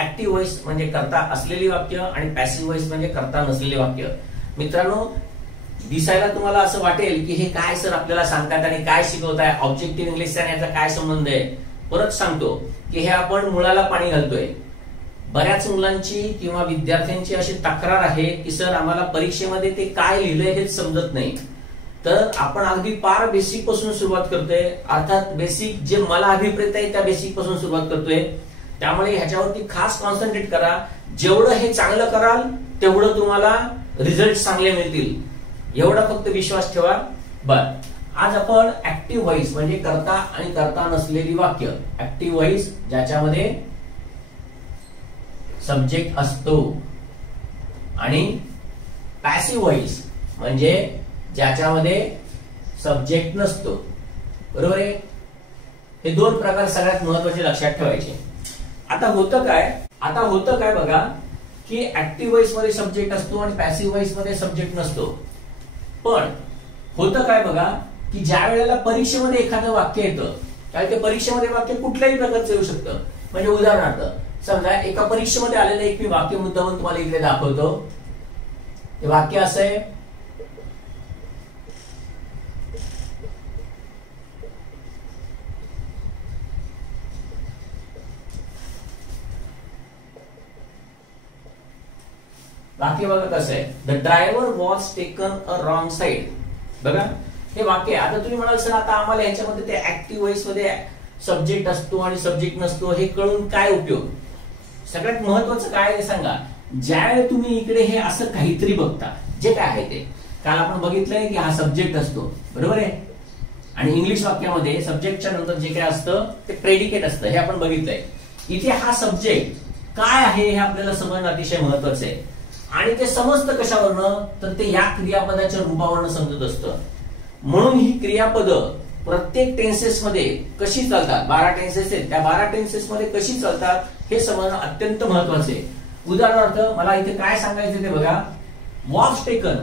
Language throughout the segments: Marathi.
ऍक्टिव्ह व्हॉइस म्हणजे करता असलेली वाक्य आणि पॅसिव्ह व्हॉइस म्हणजे करता नसलेली वाक्य. मित्रांनो, दिसायला तुम्हाला असं वाटेल की हे काय सर आपल्याला सांगतात आणि काय शिकवताय, ऑब्जेक्टिव्ह इंग्लिशचा आणि याचा काय संबंध आहे. परत सांगतो की हे आपण मुळाला पाणी घालतोय. बऱ्याच मुलांची किंवा विद्यार्थ्यांची अशी तक्रार आहे की सर आम्हाला परीक्षेमध्ये ते काय लिहिलंय हेच समजत नाही. तर आपण अगदी पार बेसिक पासून सुरुवात करतोय, अर्थात बेसिक जे मला अभिप्रेत आहे त्या बेसिक पासून सुरुवात करतोय. त्यामुळे ह्याच्यावरती खास कॉन्सन्ट्रेट करा. जेवढं हे चांगलं कराल तेवढं तुम्हाला रिझल्ट चांगले मिळतील, एवढा फक्त विश्वास ठेवा. बर, आज आपण ऍक्टिव्ह व्हॉइस म्हणजे करता आणि करता नसलेली वाक्य, ऍक्टिव्ह व्हॉइस ज्याच्यामध्ये सब्जेक्ट असतो आणि पॅसिव्ह व्हॉइस म्हणजे ज्याच्यामध्ये सब्जेक्ट नसतो. बरोबर आहे. हे दोन प्रकार सगळ्यात महत्त्वाचे लक्षात ठेवायचे. आता होतं काय बघा की ऍक्टिव्ह व्हॉइस मध्ये सब्जेक्ट असतो आणि पॅसिव्ह व्हॉइस मध्ये सब्जेक्ट नसतो. पण होतं काय बघा की ज्या वेळेला परीक्षेमध्ये एखादं वाक्य येतं, कारण ते परीक्षेमध्ये वाक्य कुठल्याही प्रकारचं येऊ शकतं. म्हणजे उदाहरणार्थ समजा एका परीक्षेमध्ये आलेलं एक मी वाक्य मुद्दामून तुम्हाला इकडे दाखवतो. ते वाक्य असं आहे, वाक्य बघा कसं आहे, the driver was taken a wrong side. बघा हे वाक्य. आता तुम्ही म्हणाल सर आता आम्हाला याच्यामध्ये ते ऍक्टिव्ह व्हॉइस मध्ये सब्जेक्ट असतो आणि सब्जेक्ट नसतो हे कळून काय उपयोग. सगळ्यात महत्वाचं काय आहे सांगा, ज्यावेळी तुम्ही इकडे हे असं काहीतरी बघता, जे काय आहे ते काल आपण बघितलंय की हा सब्जेक्ट असतो, बरोबर आहे. आणि इंग्लिश वाक्यामध्ये सब्जेक्टच्या नंतर जे काय असतं ते प्रेडिकेट असतं, हे आपण बघितलंय. इथे हा सब्जेक्ट काय आहे हे आपल्याला समजणं अतिशय महत्वाचं आहे. आणि ते समजतं कशावरनं, तर ते या क्रियापदाच्या रूपावरनं समजत असतं. म्हणून ही क्रियापद प्रत्येक टेन्सेस मध्ये कशी चालतात, 12 टेन्सेस आहेत, त्या 12 टेन्सेस मध्ये कशी चालतात हे समजणं अत्यंत महत्वाचं आहे. उदाहरणार्थ मला इथे काय सांगायचं ते बघा, वॉज टेकन.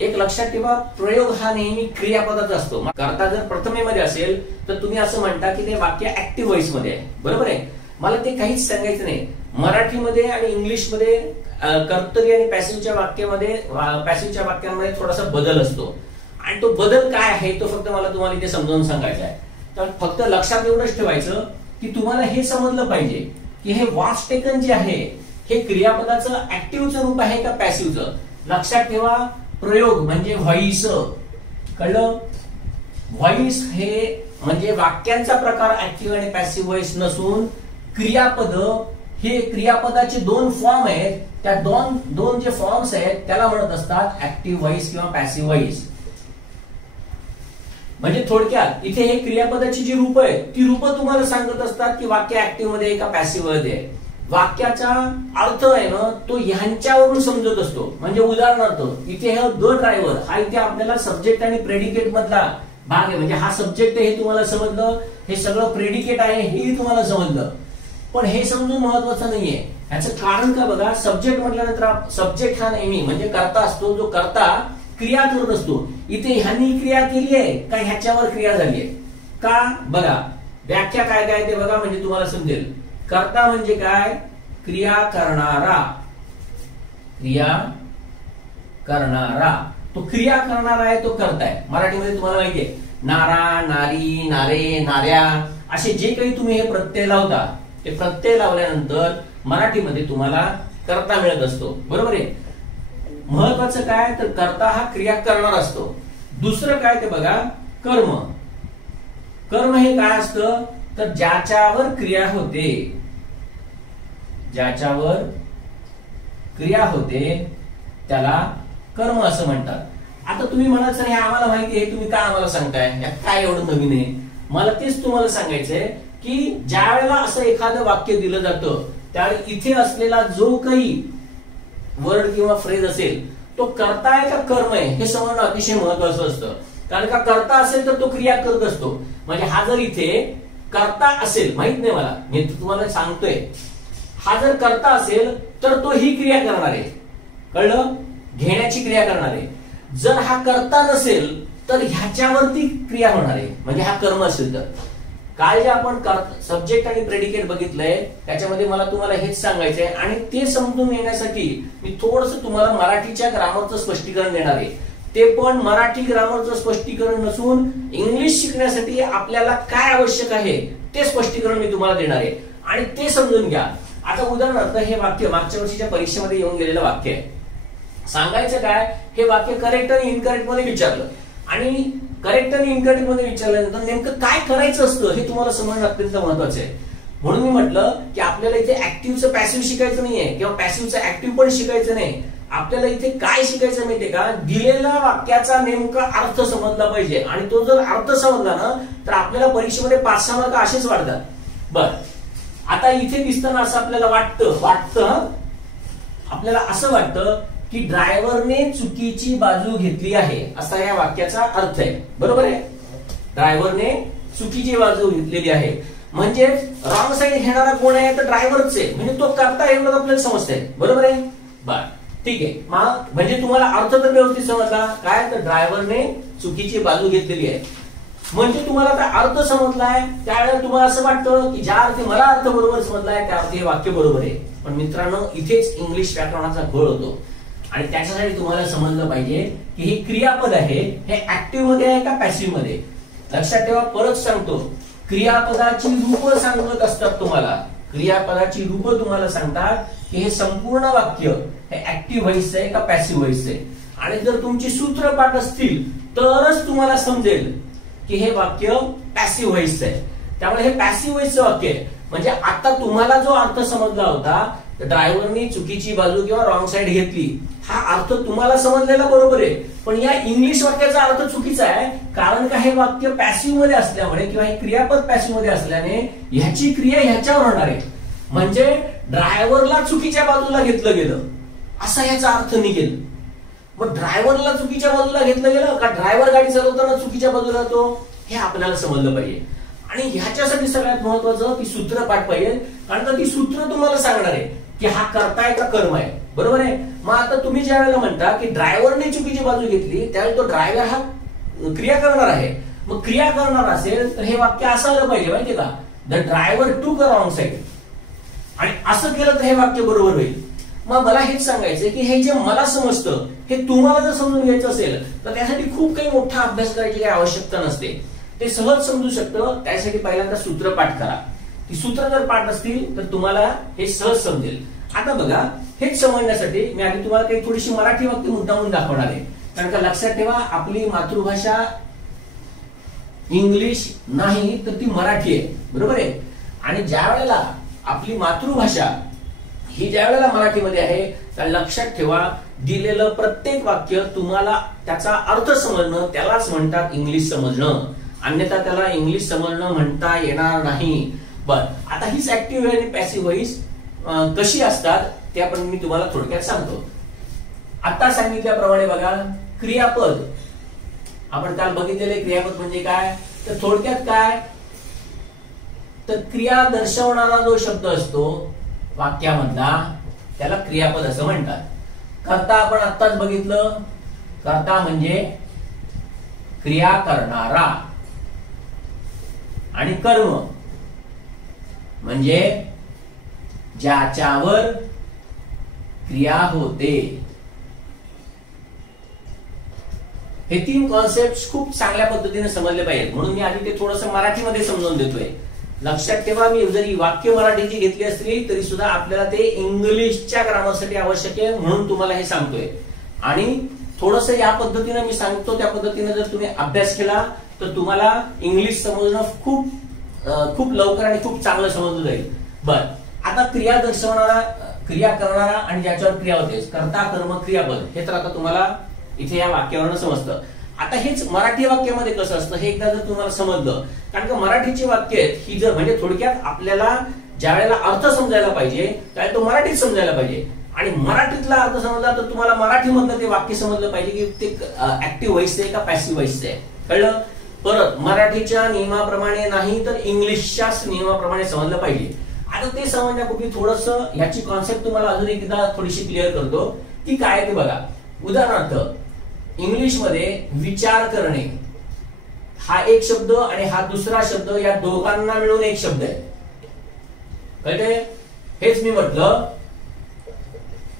एक लक्षात ठेवा, प्रयोग हा नेहमी क्रियापदाचा असतो. करता जर प्रथमेमध्ये असेल तर तुम्ही असं म्हणता की ते वाक्य ऍक्टिव्ह व्हॉइस मध्ये आहे, बरोबर आहे. मला ते काहीच सांगायचं नाही. मराठीमध्ये आणि इंग्लिशमध्ये कर्तरी आणि पॅसिव्हच्या वाक्यांमध्ये थोडासा बदल असतो. आणि तो बदल काय आहे तो फक्त मला तुम्हाला इथे समजावून सांगायचा आहे. तर फक्त लक्षात एवढंच ठेवायचं की तुम्हाला हे समजलं पाहिजे की हे वॉज टेकन जे आहे हे क्रियापदाचं ऍक्टिव्हचं रूप आहे का पॅसिव्हचं. लक्षात ठेवा, प्रयोग म्हणजे व्हॉइस. कळलं. व्हॉइस हे म्हणजे वाक्यांचा प्रकार ऍक्टिव्ह आणि पॅसिव्ह व्हॉइस नसून क्रियापद हे क्रियापदाचे दोन फॉर्म आहेत. त्या दोन जे फॉर्म्स आहेत त्याला म्हणत असतात ऍक्टिव्ह व्हॉइस किंवा पॅसिव्ह व्हॉइस. म्हणजे थोडक्यात इथे हे क्रियापदाची जी रूप आहेत ती रूप तुम्हाला सांगत असतात की वाक्य ऍक्टिव्ह मध्ये का पॅसिव्ह मध्ये आहे. वाक्याचा अर्थ आहे ना तो ह्यांच्यावरून समजत असतो. म्हणजे उदाहरणार्थ इथे हे द ड्रायव्हर हा इथे आपल्याला सब्जेक्ट आणि प्रेडिकेट मधला भाग आहे. म्हणजे हा सब्जेक्ट आहे हे तुम्हाला समजलं, हे सगळं प्रेडिकेट आहे हेही तुम्हाला समजलं. पण हे समजून महत्वाचं नाहीये. याचं कारण का बघा, सब्जेक्ट म्हटल्यानंतर सब्जेक्ट हा नेहमी म्हणजे कर्ता असतो, जो कर्ता क्रिया करत असतो. इथे ह्यांनी क्रिया केली आहे का ह्याच्यावर क्रिया झाली आहे का बघा. व्याख्या काय काय ते बघा म्हणजे तुम्हाला समजेल. कर्ता म्हणजे काय, क्रिया करणारा. क्रिया करणारा, तो क्रिया करणारा आहे, तो कर्ता आहे. मराठीमध्ये तुम्हाला माहितीये नारा, नारी, नारे, नाऱ्या असे जे काही तुम्ही हे प्रत्यय लावता ते प्रत्यय लावल्यानंतर मराठीमध्ये तुम्हाला कर्ता मिळत असतो, बरोबर आहे. महत्वाचं काय तर कर्ता हा क्रिया करणारा असतो. दुसरं काय ते बघा, कर्म. कर्म हे काय असतं तर ज्याच्यावर क्रिया होते, ज्याच्यावर क्रिया होते त्याला कर्म असं म्हणतात. आता तुम्ही म्हणाल सर हे आम्हाला माहिती आहे, तुम्ही काय आम्हाला सांगताय, काय एवढं नवीन आहे. मला तेच तुम्हाला सांगायचंय की ज्या वेळेला असं एखादं वाक्य दिलं जातं त्यावेळी इथे असलेला जो काही वर्ड किंवा फ्रेज असेल तो कर्ता आहे का कर्म आहे हे समजणं अतिशय महत्वाचं असतं. कारण का कर्ता असेल तर तो क्रिया करत असतो. म्हणजे हा जर इथे कर्ता असेल, माहित नाही मला, मी तुम्हाला सांगतोय, हा जर कर्ता असेल तर तो ही क्रिया करणार आहे, कळलं, घेण्याची क्रिया करणार आहे. जर हा कर्ता नसेल तर ह्याच्यावरती क्रिया होणार आहे, म्हणजे हा कर्म असेल तर. काल जे आपण सब्जेक्ट आणि प्रेडिकेट बघितलंय त्याच्यामध्ये मला तुम्हाला हेच सांगायचंय आणि ते समजून येण्यासाठी मी थोडंसं तुम्हाला मराठीच्या ग्रामरचं स्पष्टीकरण देणार आहे. ते पण मराठी ग्रामरचं स्पष्टीकरण नसून इंग्लिश शिकण्यासाठी आपल्याला काय आवश्यक आहे ते स्पष्टीकरण मी तुम्हाला देणार आहे आणि ते समजून घ्या. आता उदाहरणार्थ हे वाक्य मागच्या वर्षीच्या परीक्षेमध्ये येऊन गेलेलं वाक्य आहे. सांगायचं काय, हे वाक्य करेक्ट आणि इनकरेक्ट मध्ये विचारलं आणि करेक्ट आणि इनकरेक्ट मध्ये विचारल्यानंतर नेमकं काय करायचं असतं हे तुम्हाला समजणं अत्यंत महत्वाचं आहे. म्हणून मी म्हटलं की आपल्याला इथे ऍक्टिव्हचं पॅसिव्ह शिकायचं नाहीये किंवा पॅसिव्हचं ऍक्टिव्ह पण शिकायचं नाही. आपल्याला इथे काय शिकायचं माहितीये का, दिलेल्या वाक्याचा नेमका अर्थ समजला पाहिजे आणि तो जर अर्थ समजला ना तर आपल्याला परीक्षेमध्ये 5-6 मार्क असेच वाढतात. बर, आता इथे दिसताना असं आपल्याला वाटतं आपल्याला असं वाटतं की ड्रायव्हरने चुकीची बाजू घेतली आहे असा या वाक्याचा अर्थ आहे. बरोबर आहे, ड्रायव्हरने चुकीची बाजू घेतलेली आहे म्हणजे रॉंग साइड घेणारा कोण आहे तर ड्रायव्हरच आहे, म्हणजे तो करता एवढं आपल्याला समजतंय. बरोबर आहे, बर ठीक आहे. म्हणजे तुम्हाला अर्थ तर व्यवस्थित समजला काय, तर ड्रायव्हरने चुकीची बाजू घेतलेली आहे म्हणजे तुम्हाला आता अर्थ समजलाय. त्यावेळेला तुम्हाला असं वाटतं की ज्या अर्थी मला अर्थ बरोबर समजलाय त्या अर्थी हे वाक्य बरोबर आहे. पण मित्रांनो इथेच इंग्लिश व्याकरणाचा घोळ होतो आणि त्याच्यासाठी तुम्हाला समजलं पाहिजे की हे क्रियापद आहे, हे ऍक्टिव्ह मध्ये आहे का पॅसिव्ह मध्ये. लक्षात ठेवा, परत सांगतो, क्रियापदाची रूप सांगत असतात तुम्हाला, क्रियापदाची रूप तुम्हाला सांगतात की हे संपूर्ण वाक्य हे ऍक्टिव्ह व्हॉइस आहे का पॅसिव्ह व्हॉइस आहे. आणि जर तुमची सूत्रपाठ असतील तरच तुम्हाला समजेल की हे वाक्य पॅसिव्ह व्हॉइस आहे. त्यामुळे हे पॅसिव्ह व्हॉइसचं वाक्य आहे. म्हणजे आता तुम्हाला जो अर्थ समजला होता ड्रायव्हरनी चुकीची बाजू किंवा रॉंग साइड घेतली, हा अर्थ तुम्हाला समजलेला बरोबर आहे. पण या इंग्लिश वाक्याचा अर्थ चुकीचा आहे, कारण का हे वाक्य पॅसिव्ह मध्ये असल्यामुळे किंवा हे क्रियापद पॅसिव्ह मध्ये असल्याने ह्याची क्रिया ह्याच्यावर होणार आहे. म्हणजे ड्रायव्हरला चुकीच्या बाजूला घेतलं गेलं असा याचा अर्थ निघेल. मग ड्रायव्हरला चुकीच्या बाजूला घेतलं गेलं का ड्रायव्हर गाडी चालवताना चुकीच्या बाजूला तो, हे आपल्याला समजलं पाहिजे. आणि ह्याच्यासाठी सगळ्यात महत्वाचं ती सूत्रपाठ पाहिजे, कारण का ती सूत्र तुम्हाला सांगणार आहे की हा कर्ता आहे का कर्म आहे. बरोबर आहे. मग आता तुम्ही ज्या वेळेला म्हणता की ड्रायव्हरने चुकीची बाजू घेतली त्यावेळी तो ड्रायव्हर हा क्रिया करणार आहे. मग क्रिया करणार असेल तर हे वाक्य असं आलं पाहिजे माहितीये का, द ड्रायव्हर टूक अ रॉंग साइड. आणि असं केलं तर हे वाक्य बरोबर होईल. मग मला हेच सांगायचं की हे जे मला समजतं हे तुम्हाला जर समजून घ्यायचं असेल तर त्यासाठी खूप काही मोठा अभ्यास करायची काही आवश्यकता नसते, ते सहज समजू शकतं. त्यासाठी पहिल्यांदा सूत्र पाठ करा. ती सूत्र जर पाठ असतील तर तुम्हाला हे सहज समजेल. आता बघा, हेच समजण्यासाठी मी आधी तुम्हाला काही थोडीशी मराठी वाक्य मुद्दामून दाखवणार आहे. कारण का लक्षात ठेवा, आपली मातृभाषा इंग्लिश नाही तर ती मराठी आहे. बरोबर आहे. आणि ज्या वेळेला आपली मातृभाषा ही ज्या वेळेला मराठीमध्ये आहे तर लक्षात ठेवा, दिलेलं प्रत्येक वाक्य तुम्हाला त्याचा अर्थ समजणं त्यालाच म्हणतात इंग्लिश समजणं, अन्यथा त्याला इंग्लिश समजणं म्हणता येणार नाही. बर, आता हीच ऍक्टिव्ह आणि पॅसिव्ह व्हॉइस कशी असतात ते आपण मी तुम्हाला थोडक्यात सांगतो. आता सांगितल्याप्रमाणे बघा, क्रियापद आपण काल बघितलेले क्रियापद म्हणजे काय, तर थोडक्यात काय, तर क्रिया दर्शवणारा जो शब्द असतो वाक्यामधला त्याला क्रियापद असं म्हणतात. कर्ता आपण आत्ताच बघितलं, कर्ता म्हणजे क्रिया करणारा आणि कर्म म्हणजे ज्याच्यावर क्रिया होते. हे 3 कॉन्सेप्ट खूप चांगल्या पद्धतीने समजले पाहिजेत, म्हणून मी आधी ते थोडंसं मराठीमध्ये समजावून देतोय. लक्षात ठेवा, मी जरी वाक्य मराठीची घेतली असली तरी सुद्धा आपल्याला ते इंग्लिशच्या ग्रामरसाठी आवश्यक आहे, म्हणून तुम्हाला हे सांगतोय. आणि थोडंसं या पद्धतीने मी सांगतो त्या पद्धतीने जर तुम्ही अभ्यास केला तर तुम्हाला इंग्लिश समजणं खूप लवकर आणि खूप चांगलं समजलं जाईल. बर, आता क्रिया दर्शवणारा, क्रिया करणारा आणि ज्याच्यावर क्रिया होते, कर्ता कर्म क्रियापद, हे तर आता तुम्हाला इथे या वाक्यावरून समजतं. आता हेच मराठी वाक्यामध्ये कसं असतं हे एकदा जर तुम्हाला समजलं, कारण का मराठीची वाक्य ही जर म्हणजे थोडक्यात आपल्याला ज्या वेळेला अर्थ समजायला पाहिजे त्यावेळेला तो मराठीत समजायला पाहिजे. आणि मराठीतला अर्थ समजला तर तुम्हाला मराठीमधलं ते वाक्य समजलं पाहिजे की ते ऍक्टिव्ह व्हॉइस आहे का पॅसिव्ह व्हॉइस आहे. कळलं. परत मराठीच्या नियमाप्रमाणे नाही तर इंग्लिशच्याच नियमाप्रमाणे समजलं पाहिजे. आता ते समजण्यापूर्वी थोडंसं ह्याची कॉन्सेप्ट तुम्हाला अजून एकदा थोडीशी क्लिअर करतो की काय ते बघा. उदाहरणार्थ इंग्लिशमध्ये विचार करणे हा एक शब्द आणि हा दुसरा शब्द, या दोघांना मिळून एक शब्द आहे. कळते? हेच मी म्हटलं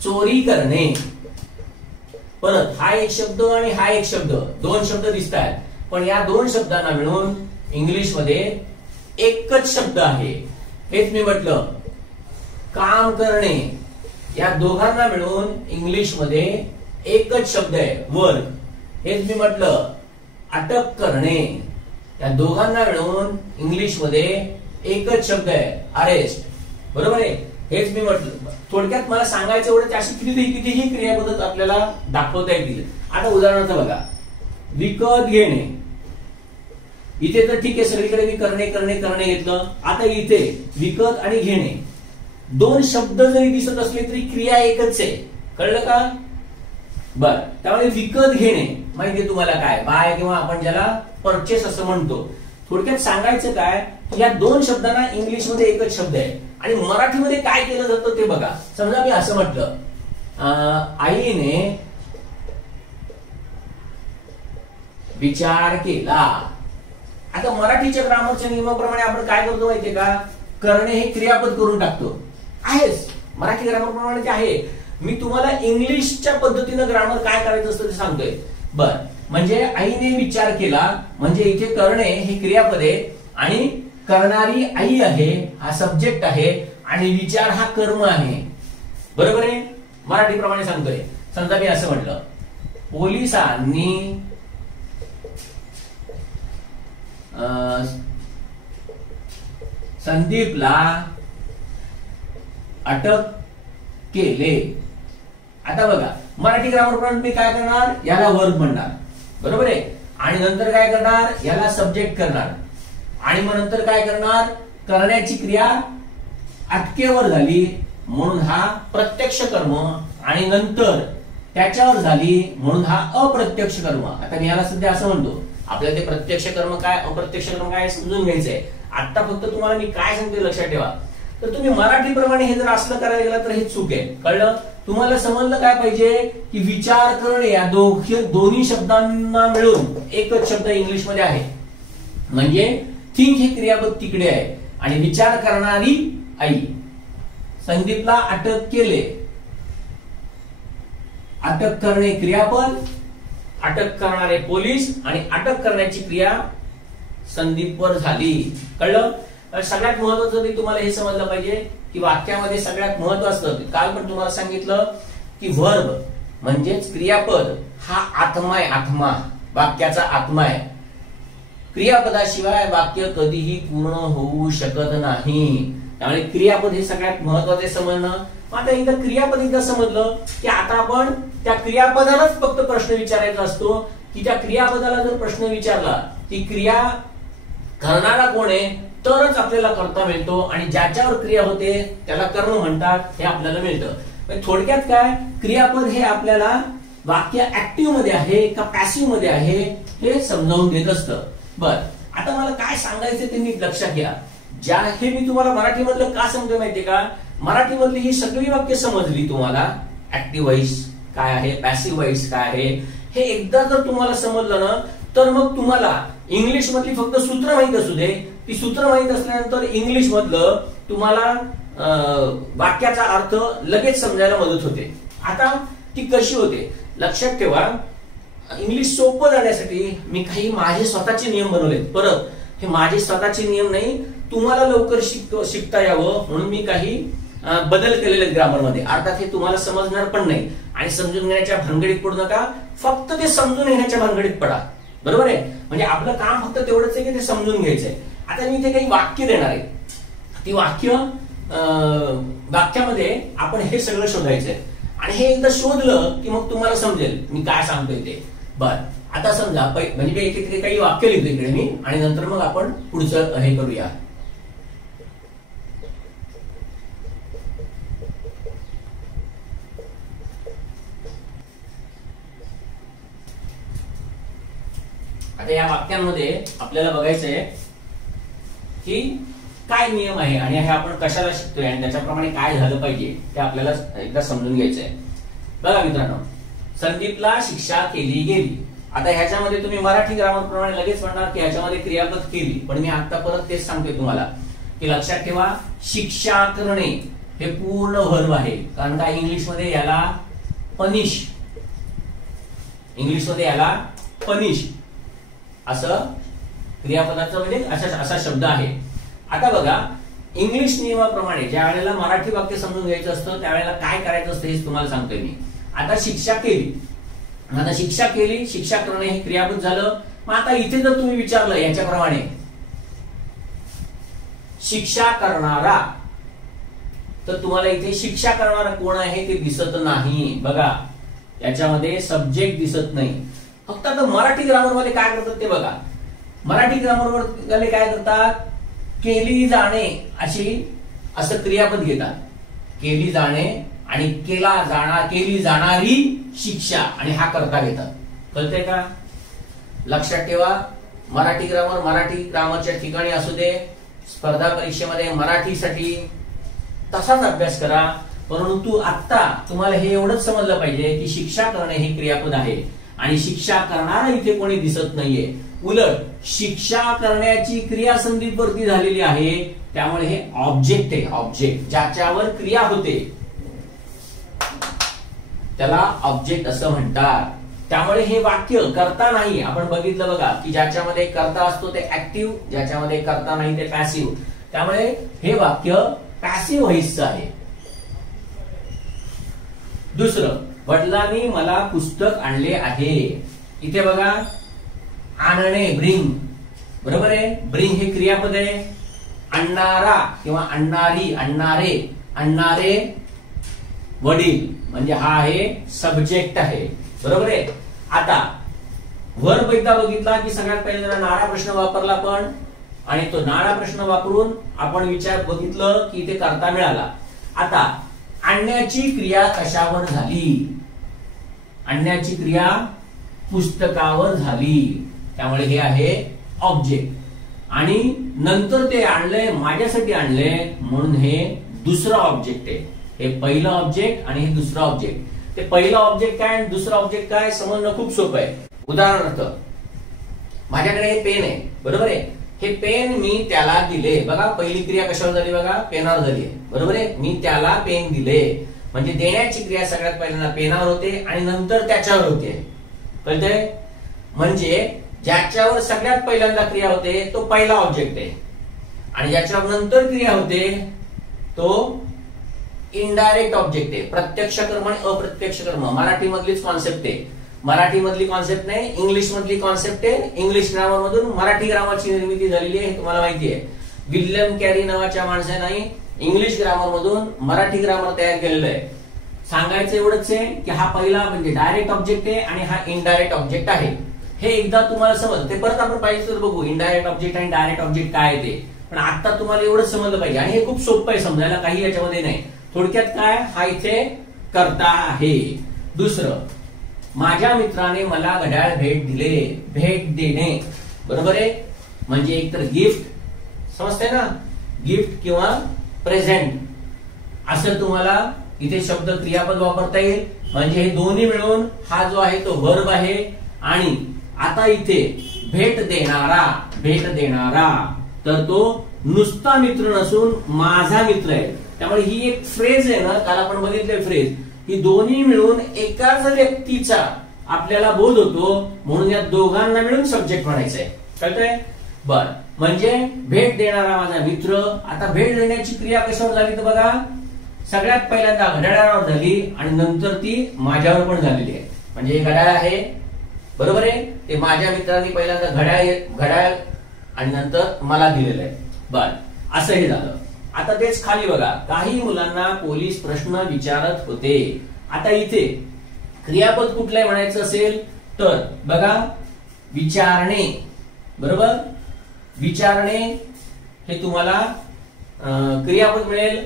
चोरी करणे. परत हा एक शब्द आणि हा एक शब्द, दोन शब्द दिसत आहेत, पण या दोन शब्दांना मिळून इंग्लिश मध्ये एकच शब्द आहे. हेच मी म्हटलं काम करणे. या दोघांना मिळून इंग्लिश मध्ये एकच शब्द आहे, वर्क. हेच मी म्हटलं अटक करणे. या दोघांना मिळून इंग्लिश मध्ये एकच शब्द आहे, अरेस्ट. बरोबर आहे? हेच मी म्हटलं. थोडक्यात मला सांगायचं एवढं, अशी कितीही क्रियापद आपल्याला दाखवता येतील. आता उदाहरणार्थ बघा, विकत घेणे. इथे तर ठीक आहे, सगळीकडे मी करणे करणे करणे घेतलं. आता इथे विकत आणि घेणे दोन शब्द जरी दिसत असले तरी क्रिया एकच आहे. कळलं का? बर, त्यामुळे विकत घेणे माहितीये तुम्हाला काय, बाय किंवा आपण ज्याला परचेस असं म्हणतो. थोडक्यात सांगायचं काय, या दोन शब्दांना इंग्लिश मध्ये एकच शब्द आहे. आणि मराठीमध्ये काय केलं जातं ते बघा. समजा मी असं म्हटलं, आईने विचार केला. आता मराठीच्या ग्रामरच्या नियमाप्रमाणे आपण काय करतो माहितीये का, करणे हे क्रियापद करून टाकतो. आहेच मराठी ग्रामर प्रमाणे ते आहे. मी तुम्हाला इंग्लिशच्या पद्धतीनं ग्रामर काय करायचं असतं ते सांगतोय. बर, म्हणजे आईने विचार केला म्हणजे इथे करणे हे क्रियापद आहे आणि करणारी आई आहे, हा सब्जेक्ट आहे आणि विचार हा कर्म आहे. बरोबर आहे? मराठी प्रमाणे सांगतोय. समजा मी असं म्हटलं, पोलिसांनी संदीपला अटक केले. आता बघा, मराठी ग्रामर प्रमाणे मी काय करणार, याला वर्ब म्हणणार. बरोबर आहे? आणि नंतर काय करणार, याला सब्जेक्ट करणार. आणि मग नंतर काय करणार, करण्याची क्रिया अटकेवर झाली म्हणून हा प्रत्यक्ष कर्म, आणि नंतर त्याच्यावर झाली म्हणून हा अप्रत्यक्ष कर्म. आता मी याला सध्या असं म्हणतो, आपल्याला ते प्रत्यक्ष कर्म काय अप्रत्यक्ष कर्म काय समजून घ्यायचंय. आता फक्त तुम्हाला मी काय सांगते लक्षात ठेवा. तर तुम्ही मराठीप्रमाणे हे जर असलं करायला गेला तर हे चूक आहे. कळलं? तुम्हाला समजलं काय पाहिजे की विचार करणे या दोन्ही शब्दांना मिळून एकच शब्द इंग्लिश मध्ये आहे. म्हणजे थिंक हे क्रियापद तिकडे आहे आणि विचार करणारी आई. संदीपला अटक केले, अटक करणे क्रियापद, अटक करणारे पोलीस आणि अटक करण्याची क्रिया संदीपवर झाली. कळलं? सगळ्यात महत्वाचं ते तुम्हाला हे समजलं पाहिजे की वाक्यामध्ये सगळ्यात महत्वाचं, काल पण तुम्हाला सांगितलं की व्हर्ब म्हणजेच क्रियापद हा आत्मा आहे. आत्मा वाक्याचा आत्मा आहे. क्रियापदाशिवाय वाक्य कधीही पूर्ण होऊ शकत नाही. त्यामुळे क्रियापद हे सगळ्यात महत्वाचे समजणं. आता एकदा क्रियापद एकदा समजलं की आता आपण त्या क्रियापदालाच फक्त प्रश्न विचारायचा असतो की त्या क्रियापदाला जर प्रश्न विचारला ती क्रिया करणारा कोण आहे तरच आपल्याला करता मिळतो आणि ज्याच्यावर क्रिया होते त्याला कर्म म्हणतात हे आपल्याला मिळतं. थोडक्यात काय, क्रियापद हे आपल्याला वाक्य ऍक्टिव्ह मध्ये आहे का पॅसिव्ह मध्ये आहे हे समजावून देत असतं. बर, आता मला काय सांगायचं ते नीट लक्षात घ्या. हे मी तुम्हाला मराठी मधलं का सांगतोय माहितीये का, मराठी मधली ही सगळी वाक्य समजली तुम्हाला. ऍक्टिव्ह व्हॉइस काय आहे, पॅसिव्ह व्हॉइस काय आहे, हे एकदा जर तुम्हाला समजलं ना तर मग तुम्हाला इंग्लिश मधली फक्त सूत्र माहित असू दे, ती सूत्र माहित असल्यानंतर इंग्लिश मधलं तुम्हाला वाक्याचा अर्थ लगेच समजायला मदत होते. आता ती कशी होते लक्षात ठेवा. इंग्लिश सोपं जाण्यासाठी मी काही माझे स्वतःचे नियम बनवलेत. परत हे माझे स्वतःचे नियम नाही, तुम्हाला लवकर शिकता यावं म्हणून मी काही बदल केलेले ग्रामर मध्ये. अर्थात हे तुम्हाला समजणार पण नाही आणि समजून घेण्याच्या भानगडीत पडू नका, फक्त ते समजून घेण्याच्या भानगडीत पडा. बरोबर आहे? म्हणजे आपलं काम फक्त तेवढंच आहे की ते समजून घ्यायचंय. आता मी इथे काही वाक्य देणार आहे, ती वाक्यामध्ये आपण हे सगळं शोधायचंय आणि हे एकदा शोधलं की मग तुम्हाला समजेल मी काय सांगतोय ते. बर, आता समजा म्हणजे मी इथे काही वाक्य लिहितो इकडे मी आणि नंतर मग आपण पुढचं हे करूया. आता या वाक्यांमध्ये आपल्याला बघायचंय की काय नियम आहे आणि हे आपण कशाला शिकतोय आणि त्याच्याप्रमाणे काय झालं पाहिजे ते आपल्याला एकदा समजून घ्यायचंय. बघा मित्रांनो, संदीपला शिक्षा केली गेली. आता ह्याच्यामध्ये तुम्ही मराठी ग्रामर प्रमाणे लगेच म्हणणार की ह्याच्यामध्ये क्रियापद केली, पण मी आता परत तेच सांगते तुम्हाला की लक्षात ठेवा शिक्षा करणे हे पूर्ण वर्ब आहे. कारण का इंग्लिश मध्ये याला पनिश असं क्रियापदाचं म्हणजे असा शब्द आहे. आता बघा इंग्लिश नियमाप्रमाणे ज्या वेळेला मराठी वाक्य समजून घ्यायचं असतं त्यावेळेला काय करायचं असतं हे तुम्हाला सांगतोय मी. आता शिक्षा केली, शिक्षा करणे हे क्रियापद झालं. मग आता इथे जर तुम्ही विचारलं याच्याप्रमाणे शिक्षा करणारा, तर तुम्हाला इथे शिक्षा करणारा कोण आहे ते दिसत नाही. बघा याच्यामध्ये सब्जेक्ट दिसत नाही. फक्त आता मराठी ग्रामर मध्ये काय करतात ते बघा. मराठी ग्रामर मध्ये काय करतात, केली जाणे असं क्रियापद घेतात. केली जाणे आणि केली जाणारी शिक्षा आणि हा करता घेतात. कळतंय का? लक्षात ठेवा मराठी ग्रामरच्या ठिकाणी असू दे, स्पर्धा परीक्षेमध्ये मराठीसाठी तसाच अभ्यास करा. परंतु आता तुम्हाला हे एवढंच समजलं पाहिजे की शिक्षा करणे हे क्रियापद आहे आणि शिक्षा करणारा इथे कोणी दिसत नाहीये. उलट शिक्षा करण्याची क्रिया संधित वरती झालेली आहे, त्यामुळे हे ऑब्जेक्ट आहे. ऑब्जेक्ट ज्याच्यावर क्रिया होते त्याला ऑब्जेक्ट असं म्हणतात. त्यामुळे हे वाक्य करता नाही. आपण बघितलं बघा की ज्याच्यामध्ये करता असतो ते ऍक्टिव्ह, ज्याच्यामध्ये करता नाही ते पॅसिव्ह. त्यामुळे हे वाक्य पॅसिव्ह व्हॉइसचं आहे. दुसरं, वडिलांनी मला पुस्तक आणले आहे. इथे बघा आणणे ब्रिंग, बरोबर आहे. ब्रिंग हे क्रियापद आहे. आणणारा किंवा आणणारी, आणणारे वडील म्हणजे हा आहे सब्जेक्ट आहे, बरोबर आहे. आता वर्ब एकदा बघितला की सगळ्यात पहिल्यांदा नारा प्रश्न वापरला आपण, आणि तो नारा प्रश्न वापरून आपण विचार बघितलं की इथे करता मिळाला. आता आणण्याची क्रिया कशावर झाली? आणण्याची क्रिया पुस्तकावर झाली, त्यामुळे हे आहे ऑब्जेक्ट. आणि नंतर ते आणलंय, माझ्यासाठी आणलंय, म्हणून हे दुसरं ऑब्जेक्ट आहे. हे पहिलं ऑब्जेक्ट आणि हे दुसरं ऑब्जेक्ट. ते पहिलं ऑब्जेक्ट काय आणि दुसरं ऑब्जेक्ट काय समजणं खूप सोपं आहे. उदाहरणार्थ माझ्याकडे हे पेन आहे, बरोबर आहे. हे पेन मी त्याला दिले. बघा पहिली क्रिया कशावर झाली, बघा पेनावर झाली आहे, बरोबर आहे. मी त्याला पेन दिले म्हणजे देण्याची क्रिया सगळ्यात पहिल्यांदा पेनावर होते आणि नंतर त्याच्यावर होते. कळतंय? म्हणजे ज्याच्यावर सगळ्यात पहिल्यांदा क्रिया होते तो पहिला ऑब्जेक्ट आहे आणि ज्याच्यावर नंतर क्रिया होते तो इनडायरेक्ट ऑब्जेक्ट आहे. प्रत्यक्ष कर्म आणि अप्रत्यक्ष कर्म मराठी मधलीच कॉन्सेप्ट आहे. मराठी मधली कॉन्सेप्ट नाही, इंग्लिश मधली कॉन्सेप्ट आहे. इंग्लिश ग्रामर मधून मराठी ग्रामरची निर्मिती झालेली आहे हे तुम्हाला माहिती आहे. विल्यम कॅरी नावाच्या माणसाने इंग्लिश ग्रामर मधून मराठी ग्रामर तयार केलेलं आहे. सांगायचं एवढंच आहे की हा पहिला म्हणजे डायरेक्ट ऑब्जेक्ट आहे आणि हा इनडायरेक्ट ऑब्जेक्ट आहे. हे एकदा तुम्हाला समजलं, ते परत आपण पाहिजे तर बघू इनडायरेक्ट ऑब्जेक्ट आणि डायरेक्ट ऑब्जेक्ट काय आहे ते. पण आता तुम्हाला एवढंच समजलं पाहिजे आणि हे खूप सोपं आहे समजायला, काही याच्यामध्ये नाही. थोडक्यात काय, हा इथे करता आहे. दुसरं, माझ्या मित्राने मला घड्याळ भेट दिले. भेट देणे, बरोबर आहे. म्हणजे एकतर गिफ्ट, समजतंय ना, गिफ्ट किंवा प्रेझेंट असं तुम्हाला इथे शब्द क्रियापद वापरता येईल. म्हणजे हे दोन्ही मिळून हा जो आहे तो वर्ब आहे. आणि आता इथे भेट देणारा तर तो नुसता मित्र नसून माझा मित्र आहे. त्यामुळे ही एक फ्रेज आहे ना, काल आपण बघितले फ्रेज, ही दोन्ही मिळून एकाच व्यक्तीचा आपल्याला बोध होतो, म्हणून या दोघांना मिळून सब्जेक्ट म्हणायचं आहे. कळतंय? बर, म्हणजे भेट देणारा माझा मित्र. आता भेट देण्याची क्रिया कशावर झाली तर बघा, सगळ्यात पहिल्यांदा घड्याळावर झाली आणि नंतर ती माझ्यावर पण झालेली आहे. म्हणजे हे घड्याळ आहे, बरोबर आहे. ते माझ्या मित्रांनी पहिल्यांदा घड्याळ आणि नंतर मला दिलेलं आहे. बर, असं हे झालं. आता तेच खाली बघा, काही मुलांना पोलीस प्रश्न विचारत होते. आता इथे क्रियापद कुठलंय म्हणायचं असेल तर बघा विचारणे, बरोबर. विचारणे हे तुम्हाला क्रियापद मिळेल.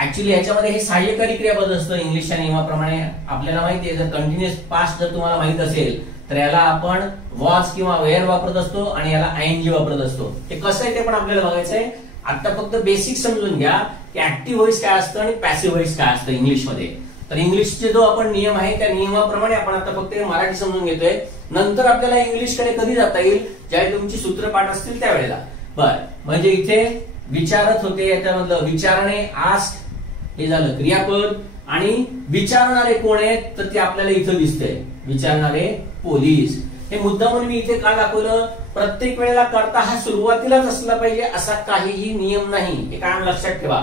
ऍक्च्युली ह्याच्यामध्ये हे सहाय्यकारी क्रियापद असतं इंग्लिशच्या नियमाप्रमाणे. आपल्याला माहिती आहे, जर कंटिन्युअस पास्ट जर तुम्हाला माहित असेल तर याला आपण वॉज किंवा वेअर वापरत असतो आणि याला आयएनजी वापरत असतो. ते कसं आहे ते पण आपल्याला बघायचंय. आता फक्त बेसिक समजून घ्या की ऍक्टिव्ह व्हॉइस काय असतं आणि पॅसिव्ह व्हॉइस काय असतं इंग्लिशमध्ये. तर इंग्लिशचे जो आपण नियम आहे त्या नियमाप्रमाणे आपण आता फक्त मराठी समजून घेतोय. नंतर आपल्याला इंग्लिशकडे कधी जाता येईल, ज्यावेळी तुमची सूत्रपाठ असतील त्यावेळेला. बर, म्हणजे इथे विचारत होते, याच्यामधलं विचारणे आस्क हे झालं क्रियापद, आणि विचारणारे कोण आहेत तर ते आपल्याला इथं दिसतंय, विचारणारे पोलीस. हे मुद्दा म्हणून मी इथे का दाखवलं, प्रत्येक वेळेला करता हा सुरुवातीलाच असला पाहिजे असा काहीही नियम नाही, हे कायम लक्षात ठेवा.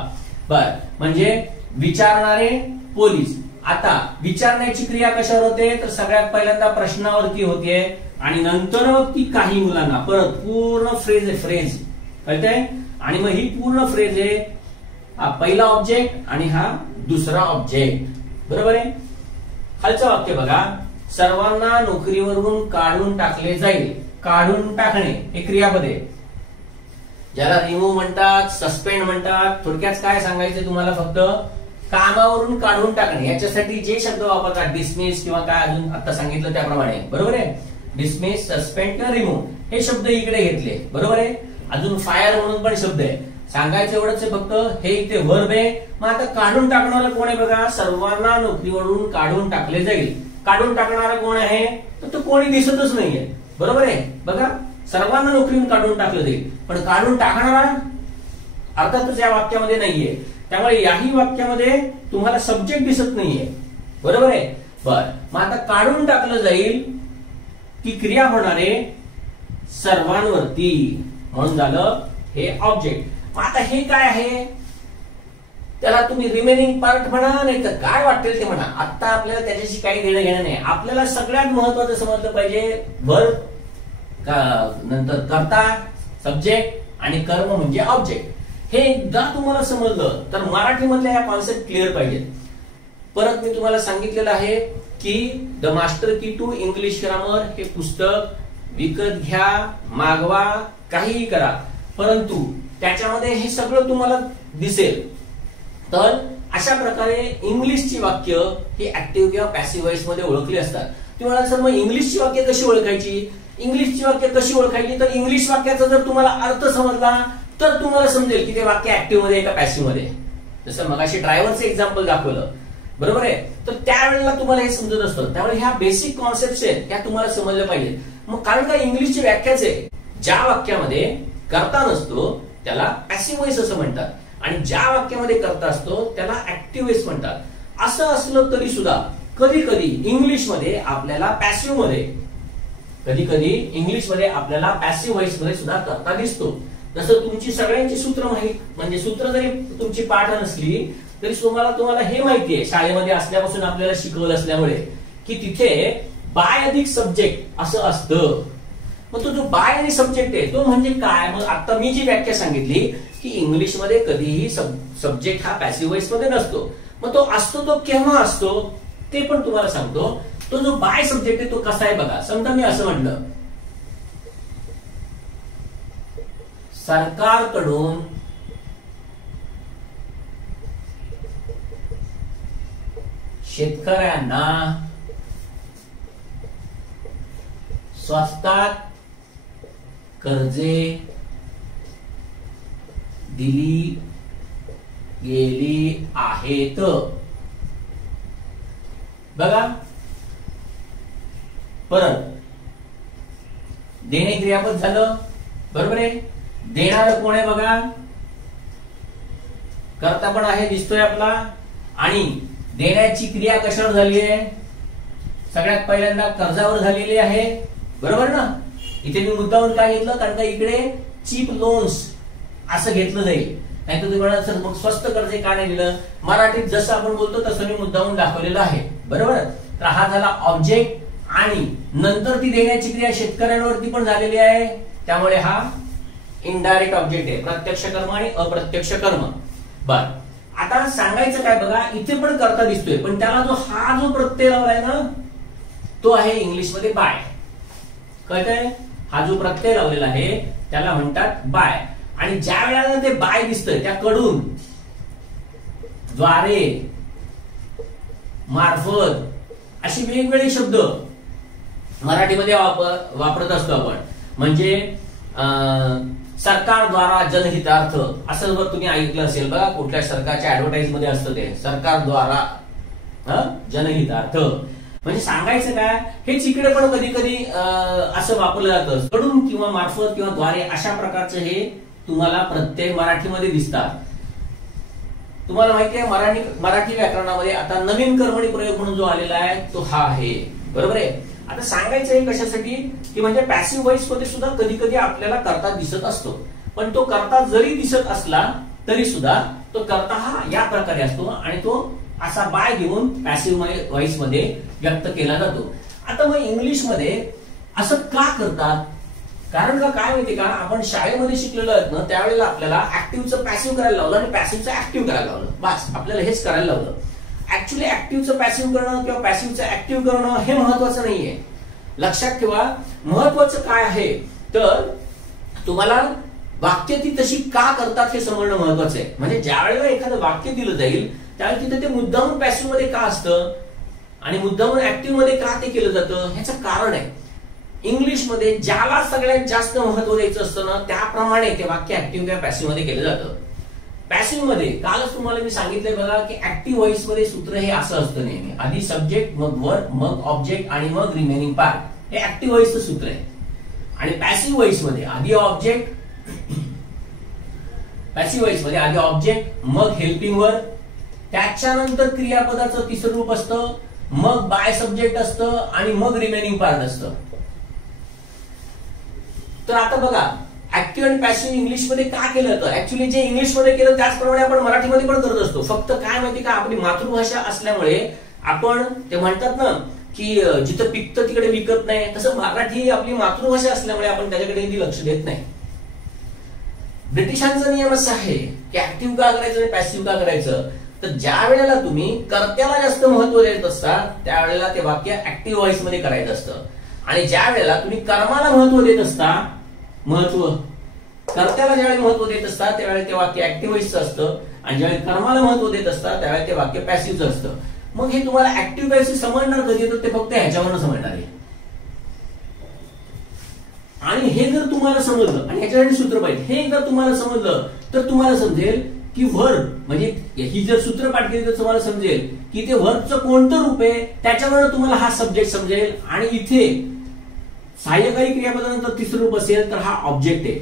बर, म्हणजे विचारणारे पोलीस. आता विचारण्याची क्रिया कशावर होते तर सगळ्यात पहिल्यांदा प्रश्नावरती होते, आणि नंतर मग ती काही मुलांना परत पूर्ण फ्रेज आहे, फ्रेज कळतंय. आणि मग ही पूर्ण फ्रेज आहे, हा पहिला ऑब्जेक्ट आणि हा दुसरा ऑब्जेक्ट, बरोबर आहे. खालचं वाक्य बघा, सर्वांना नोकरीवरून काढून टाकले जाईल. काढून टाकणे हे क्रियापद आहे, ज्याला रिमूव्ह म्हणतात, सस्पेंड म्हणतात. थोडक्यात काय सांगायचं तुम्हाला, फक्त कामावरून काढून टाकणे. याच्यासाठी जे शब्द वापरतात, डिसमिस किंवा काय अजून आता सांगितलं त्याप्रमाणे, बरोबर आहे. डिसमिस, सस्पेंड किंवा रिमूव्ह हे शब्द इकडे घेतले, बरोबर आहे. अजून फायर म्हणून पण शब्द आहे. सांगायचं एवढंच आहे फक्त, हे इथे वर्ब आहे. मग आता काढून टाकणारा कोण आहे बघा, सर्वांना नोकरीवरून काढून टाकले जाईल. काढून टाकणारा कोण आहे तर तो कोणी दिसतच नाहीये, बरोबर आहे. बघा, सर्वांना नोकरीवरून काढून टाकलं जाईल, पण काढून टाकणारा अर्थातच या वाक्यामध्ये नाहीये. त्यामुळे याही वाक्यामध्ये तुम्हाला सब्जेक्ट दिसत नाहीये, बरोबर आहे. बर, मग आता काढून टाकलं जाईल ती क्रिया होणार आहे सर्वांवरती, म्हणून झालं हे ऑब्जेक्ट. मग आता हे काय आहे, त्याला तुम्ही रिमेनिंग पार्ट म्हणा, नाही तर काय वाटेल ते म्हणा. आता आपल्याला त्याच्याशी काही देणं घेणं नाही. आपल्याला सगळ्यात महत्वाचं समजलं पाहिजे वर्ब, नंतर कर्ता, सब्जेक्ट आणि कर्म म्हणजे ऑब्जेक्ट. हे एकदा तुम्हाला समजलं तर मराठीमधल्या या कॉन्सेप्ट क्लिअर पाहिजेत. परत मी तुम्हाला सांगितलेलं आहे की द मास्टर की टू इंग्लिश ग्रामर हे पुस्तक विकत घ्या, मागवा, काहीही करा, परंतु त्याच्यामध्ये हे सगळं तुम्हाला दिसेल. तर अशा प्रकारे इंग्लिशची वाक्य ही ऍक्टिव्ह किंवा पॅसिव्ह वॉइस मध्ये ओळखली असतात. तुम्हाला सर मग इंग्लिशची वाक्य कशी ओळखायची, इंग्लिशची वाक्य कशी ओळखायची, तर इंग्लिश वाक्याचा जर तुम्हाला अर्थ समजला तर तुम्हाला समजेल की ते वाक्य ऍक्टिव्ह मध्ये का पॅसिव्ह मध्ये. जसं मगाशी ड्रायव्हरचं एक्झाम्पल दाखवलं, बरोबर आहे. तर त्यावेळेला तुम्हाला हे समजत असतं. त्यामुळे ह्या बेसिक कॉन्सेप्ट आहेत ह्या तुम्हाला समजल्या पाहिजेत. मग कारण का इंग्लिशची व्याख्याच आहे, ज्या वाक्यामध्ये कर्ता नसतो त्याला पॅसिव्ह वॉइस असं म्हणतात, आणि ज्या वाक्यामध्ये कर्ता असतो त्याला ऍक्टिव्ह वॉइस म्हणतात. असं असलं तरी सुद्धा कधी कधी इंग्लिशमध्ये आपल्याला पॅसिव्ह मध्ये, कधी कधी इंग्लिशमध्ये आपल्याला पॅसिव्ह वॉइस मध्ये सुद्धा कर्ता दिसतो. जसं तुमची सगळ्यांची सूत्र माहिती, म्हणजे सूत्र जरी तुमची पाठ नसली तरी तुम्हाला हे माहितीये, शाळेमध्ये असल्यापासून आपल्याला शिकवलं असल्यामुळे, की तिथे बाय अधिक सब्जेक्ट असं असतं. मग तो जो बाय आणि सब्जेक्ट आहे तो म्हणजे काय. मग आता मी जी व्याख्या सांगितली की इंग्लिशमध्ये कधीही सब्जेक्ट हा पॅसिव्ह वॉइस मध्ये नसतो. मग तो असतो तो केव्हा असतो ते पण तुम्हाला सांगतो. तो जो बाय सब्जेक्ट आहे तो कसा आहे बघा. समजा मी असं म्हटलं, सरकारकडून शेतकऱ्यांना स्वस्तात कर्जे दिली गेली आहेत. बघा, परत देणे क्रियापद झालं, बरोबर आहे. देणार कोण आहे बघा, कर्ता पण आहे दिसतोय आपला, आणि देण्याची क्रिया कशावर झाली आहे, सगळ्यात पहिल्यांदा कर्जावर झालेली आहे, बरोबर ना. इथे मी मुद्दावरून काय घेतलं, कारण का इकडे चीप लोन्स असं घेतलं जाईल. नाही तर तुम्ही म्हणाल सर मग स्वस्त कर्ज का नाही दिलं. मराठीत जसं आपण बोलतो तसं मी मुद्दावरून दाखवलेलं आहे, बरोबर. तर हा झाला ऑब्जेक्ट, आणि नंतर ती देण्याची क्रिया शेतकऱ्यांवरती पण झालेली आहे, त्यामुळे हा इनडायरेक्ट ऑब्जेक्ट आहे, प्रत्यक्ष कर्म आणि अप्रत्यक्ष कर्म. बर, आता सांगायचं काय बघा, इथे पण कर्ता दिसतोय, पण त्याला जो प्रत्यय लावलाय ना तो आहे इंग्लिशमध्ये बाय. कळतंय, हा जो प्रत्यय लावलेला आहे त्याला म्हणतात बाय. आणि ज्या वेळेला ते बाय दिसतंय त्याकडून, द्वारे, मार्फत अशी वेगवेगळे शब्द मराठीमध्ये वापरत असतो आपण. म्हणजे सरकार द्वारा जनहितार्थ असं जर तुम्ही ऐकलं असेल बघा, कुठल्या सरकारच्या ऍडव्हर्टाइज मध्ये असतं ते सरकार द्वारा जनहितार्थ म्हणजे सांगायचं काय, हेच इकडे पण कधी कधी असं वापरलं जातं, कडून किंवा मार्फत किंवा द्वारे अशा प्रकारचं हे तुम्हाला प्रत्यय मराठीमध्ये दिसतात. तुम्हाला माहिती आहे मराठी व्याकरणामध्ये आता नवीन कर्मणी प्रयोग म्हणून जो आलेला आहे तो हा आहे. बरोबर आहे. आता सांगायचं आहे कशासाठी की म्हणजे पॅसिव्ह व्हॉइस मध्ये सुद्धा कधी कधी आपल्याला कर्ता दिसत असतो, पण तो कर्ता जरी दिसत असला तरी सुद्धा तो कर्ता हा या प्रकारे असतो आणि तो असा बाय घेऊन पॅसिव्ह व्हॉइस मध्ये व्यक्त केला जातो. आता मग इंग्लिश मध्ये असं का करतात? कारण का काय माहिती का, आपण शाळेमध्ये शिकलेलो आहेत ना, त्यावेळेला आपल्याला ऍक्टिव्हचं पॅसिव्ह करायला लावलं आणि पॅसिव्हचं ऍक्टिव्ह करायला लावलं. बस आपल्याला हेच करायला लावलं. ऍक्च्युअली ऍक्टिव्हचं पॅसिव्ह करणं किंवा पॅसिव्हचं ऍक्टिव्ह करणं हे महत्वाचं नाहीये. लक्षात ठेवा, महत्वाचं काय आहे तर तुम्हाला वाक्य ती तशी का करतात हे समजणं महत्वाचं आहे. म्हणजे ज्या वेळेला एखादं वाक्य दिलं जाईल त्यावेळी तिथे ते मुद्दामून पॅसिव्ह मध्ये का असतं आणि मुद्दामून ऍक्टिव्ह मध्ये का ते केलं जातं ह्याचं कारण आहे. इंग्लिशमध्ये ज्याला सगळ्यात जास्त महत्व द्यायचं असतं ना, त्याप्रमाणे ते वाक्य ऍक्टिव्ह किंवा पॅसिव्ह मध्ये केलं जातं. पॅसिव्ह मध्ये कालच तुम्हाला मी सांगितलंय बघा की ऍक्टिव्ह व्हॉइस मध्ये सूत्र हे असं असतं नेहमी, आधी सब्जेक्ट, मग वर्ब, मग ऑब्जेक्ट आणि मग रिमेनिंग पार्ट. हे ऍक्टिव्ह व्हॉइसचं सूत्र आहे. आणि पॅसिव्ह व्हॉइस मध्ये आधी ऑब्जेक्ट, पॅसिव्ह व्हॉइस मध्ये आधी ऑब्जेक्ट, मग हेल्पिंग वर्ब, त्याच्यानंतर क्रियापदाचं तिसरं रूप असतं, मग बाय सब्जेक्ट असतं आणि मग रिमेनिंग पार्ट असतं. तर आता बघा, ऍक्टिव्ह आणि पॅसिव्ह इंग्लिश मध्ये का केलं जातं? ऍक्च्युअली जे इंग्लिश मध्ये केलं त्याचप्रमाणे आपण मराठीमध्ये पण करत असतो. फक्त काय माहिती का, आपली मातृभाषा असल्यामुळे आपण ते म्हणतात ना की जिथं पिकतं तिकडे विकत नाही, तसं मराठी आपली मातृभाषा असल्यामुळे आपण त्याच्याकडे लक्ष देत नाही. ब्रिटिशांचा नियम असा आहे की ऍक्टिव्ह का करायचं आणि पॅसिव्ह का करायचं, तर ज्या वेळेला तुम्ही कर्त्याला जास्त महत्व देत असता त्यावेळेला ते वाक्य ऍक्टिव्ह व्हॉइस मध्ये करायचं असतं आणि ज्या वेळेला तुम्ही कर्माला महत्व देत असता, कर्त्याला ज्यावेळी महत्व देत असता त्यावेळी ते वाक्य ऍक्टिव्ह व्हॉइसचं असतं आणि ज्यावेळी कर्माला महत्व देत असता त्यावेळी ते वाक्य पॅसिव्हचं असतं. मग हे तुम्हाला ऍक्टिव्ह पॅसिव्ह समजणार कधी, तर ते फक्त ह्याच्यावरनं समजणार आहे. आणि हे जर तुम्हाला समजलं आणि ह्याच्यासाठी सूत्र पाहिजे, हे जर तुम्हाला समजलं तर तुम्हाला समजेल की वर्ब म्हणजे ही जर सूत्र पाठ केली तर तुम्हाला समजेल की ते वर्बचं कोणतं रूप आहे, त्याच्यावर तुम्हाला हा सब्जेक्ट समजेल. आणि इथे सहाय्यकारी क्रियापदानंतर तिसरं रूप असेल तर हा ऑब्जेक्ट आहे.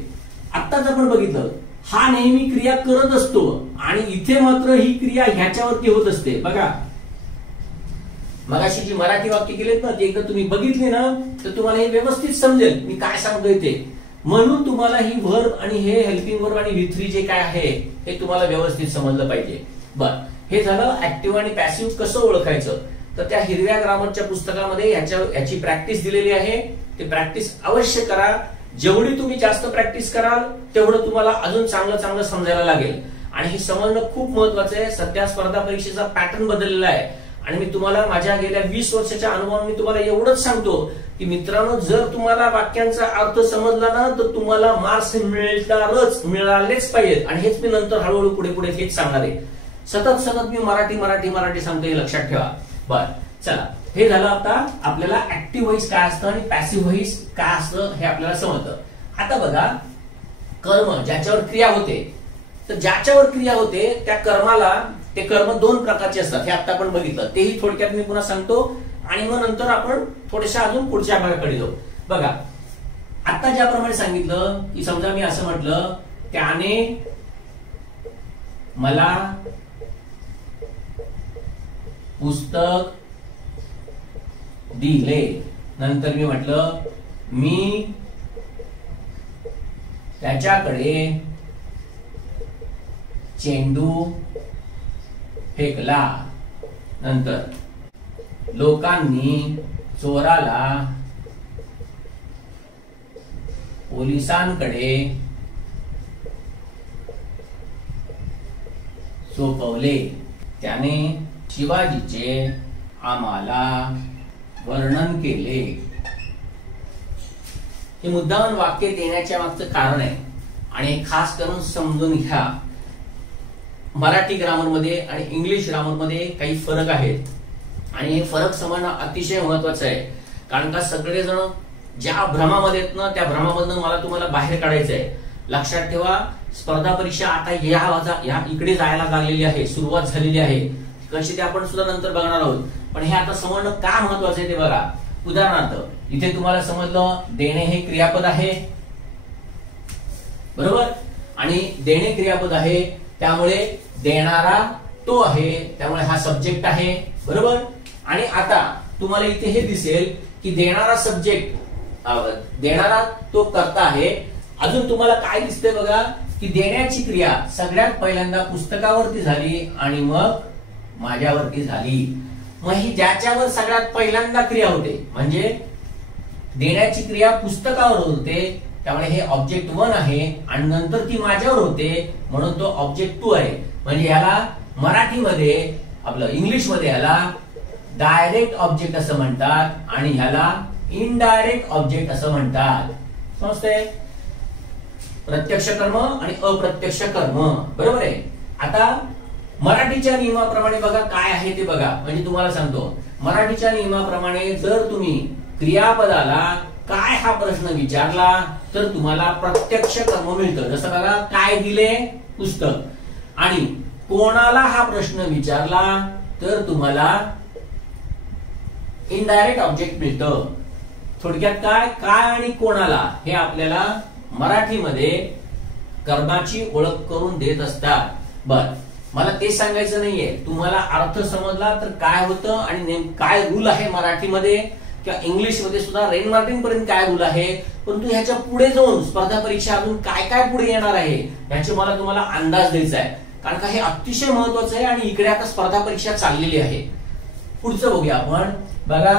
आत्ताच आपण बघितलं, हा नेहमी क्रिया करत असतो आणि इथे मात्र ही क्रिया ह्याच्यावरती होत असते. बघा, मगाशी जी मराठी वाक्य केलेत ना, ते एकदा तुम्ही बघितले ना तर तुम्हाला हे व्यवस्थित समजेल मी काय सांगतोय ते. म्हणून तुम्हाला ही वर्ब आणि हे हेल्पिंग वर्ब आणि V3 जे काय आहे हे तुम्हाला व्यवस्थित समजलं पाहिजे. बर, हे झालं ऍक्टिव्ह आणि पॅसिव्ह कसं ओळखायचं. तर त्या हिरव्या ग्रामरच्या पुस्तकामध्ये याची प्रॅक्टिस दिलेली आहे. ते प्रॅक्टिस अवश्य करा. जेवढी तुम्ही जास्त प्रॅक्टिस कराल तेवढं तुम्हाला अजून चांगलं समजायला लागेल. आणि हे समजणं खूप महत्वाचं आहे. सध्या स्पर्धा परीक्षेचा पॅटर्न बदललेला आहे आणि मी तुम्हाला माझ्या गेल्या 20 वर्षाच्या अनुभवाने मी तुम्हाला एवढंच सांगतो की मित्रांनो, जर तुम्हाला वाक्यांचा अर्थ समजला ना तर तुम्हाला मार्क्स मिळालेच पाहिजेत. आणि हेच मी नंतर हळूहळू पुढे हेच सांगणार आहे. सतत मी मराठी सांगतो, हे लक्षात ठेवा. बर, चला, हे झालं. आता आपल्याला ऍक्टिव्ह व्हॉइस काय असतं आणि पॅसिव्ह व्हॉइस काय असतं हे आपल्याला समजतं. आता बघा, कर्म ज्याच्यावर क्रिया होते, तर ज्याच्यावर क्रिया होते त्या कर्माला, ते कर्म दोन प्रकारचे असतात हे आता आपण बघितलं. तेही थोडक्यात मी पुन्हा सांगतो आणि मग नंतर आपण थोड्याशा अजून पुढच्या भागाकडे जाऊ. बघा, आता ज्याप्रमाणे सांगितलं की समजा मी असं म्हटलं, त्याने मला पुस्तक दिले. नंतर मी म्हटलं, मी त्याच्याकडे चेंडू फेकला. नंतर लोकांनी चोराला पोलिसांकडे सोपवले. त्याने शिवाजीचे आम्हाला वर्णन केले. हे मुद्दाम वाक्य देण्याच्या मागचं कारण आहे आणि खास करून समजून घ्या. मराठी ग्रामर मध्ये आणि इंग्लिश ग्रामर मध्ये काही फरक आहेत आणि हे फरक समजणं अतिशय महत्वाचं आहे. कारण का सगळेजण ज्या भ्रमामध्ये आहेत ना, त्या भ्रमामधून मला तुम्हाला बाहेर काढायचं आहे. लक्षात ठेवा, स्पर्धा परीक्षा आता या इकडे जायला लागलेली आहे, सुरुवात झालेली आहे. कशी ते आपण सुद्धा नंतर बघणार आहोत, पण हे आता समजणं का महत्वाचं आहे ते बघा. उदाहरणार्थ इथे तुम्हाला समजलं देणे हे क्रियापद आहे, बरोबर, आणि देणे क्रियापद आहे त्यामुळे देणारा तो आहे, त्यामुळे हा सब्जेक्ट आहे, बरोबर. आणि आता तुम्हाला इथे हे दिसेल की देणारा सब्जेक्ट, देणारा तो कर्ता आहे. अजून तुम्हाला काय दिसतंय बघा की देण्याची क्रिया सगळ्यात पहिल्यांदा पुस्तकावरती झाली आणि मग माझ्यावरती झाली. मग ही ज्याच्यावर सगळ्यात पहिल्यांदा क्रिया होते म्हणजे देण्याची क्रिया पुस्तकावर होते, त्यामुळे हे ऑब्जेक्ट 1 आहे, आणि नंतर ती माझ्यावर होते म्हणून तो ऑब्जेक्ट 2 आहे. म्हणजे याला मराठीमध्ये आपलं इंग्लिशमध्ये याला डायरेक्ट ऑब्जेक्ट असं म्हणतात आणि ह्याला इनडायरेक्ट ऑब्जेक्ट असं म्हणतात. समजतंय? प्रत्यक्ष कर्म आणि अप्रत्यक्ष कर्म, बरोबर आहे. आता मराठीच्या नियमाप्रमाणे बघा काय आहे ते बघा. म्हणजे तुम्हाला सांगतो मराठीच्या नियमाप्रमाणे जर तुम्ही क्रियापदाला काय हा प्रश्न विचारला तर तुम्हाला प्रत्यक्ष कर्म मिळतं. जसं बघा काय दिले, पुस्तक, आणि कोणाला हा प्रश्न विचारला तर तुम्हाला इनडायरेक्ट ऑब्जेक्ट मिळतं. थोडक्यात काय काय आणि कोणाला हे आपल्याला मराठीमध्ये कर्माची ओळख करून देत असतात. बर, मला ते सांगायचं नाहीये, तुम्हाला अर्थ समजला तर काय होतं आणि काय रूल आहे मराठीमध्ये किंवा इंग्लिश मध्ये सुद्धा रेन मार्टिन पर्यंत काय रूल आहे, परंतु ह्याच्या पुढे जाऊन स्पर्धा परीक्षा अजून काय काय पुढे येणार आहे याची मला तुम्हाला अंदाज द्यायचा आहे, कारण का हे अतिशय महत्वाचं आहे. आणि इकडे आता स्पर्धा परीक्षा चाललेली आहे. पुढचं बघूया आपण. बघा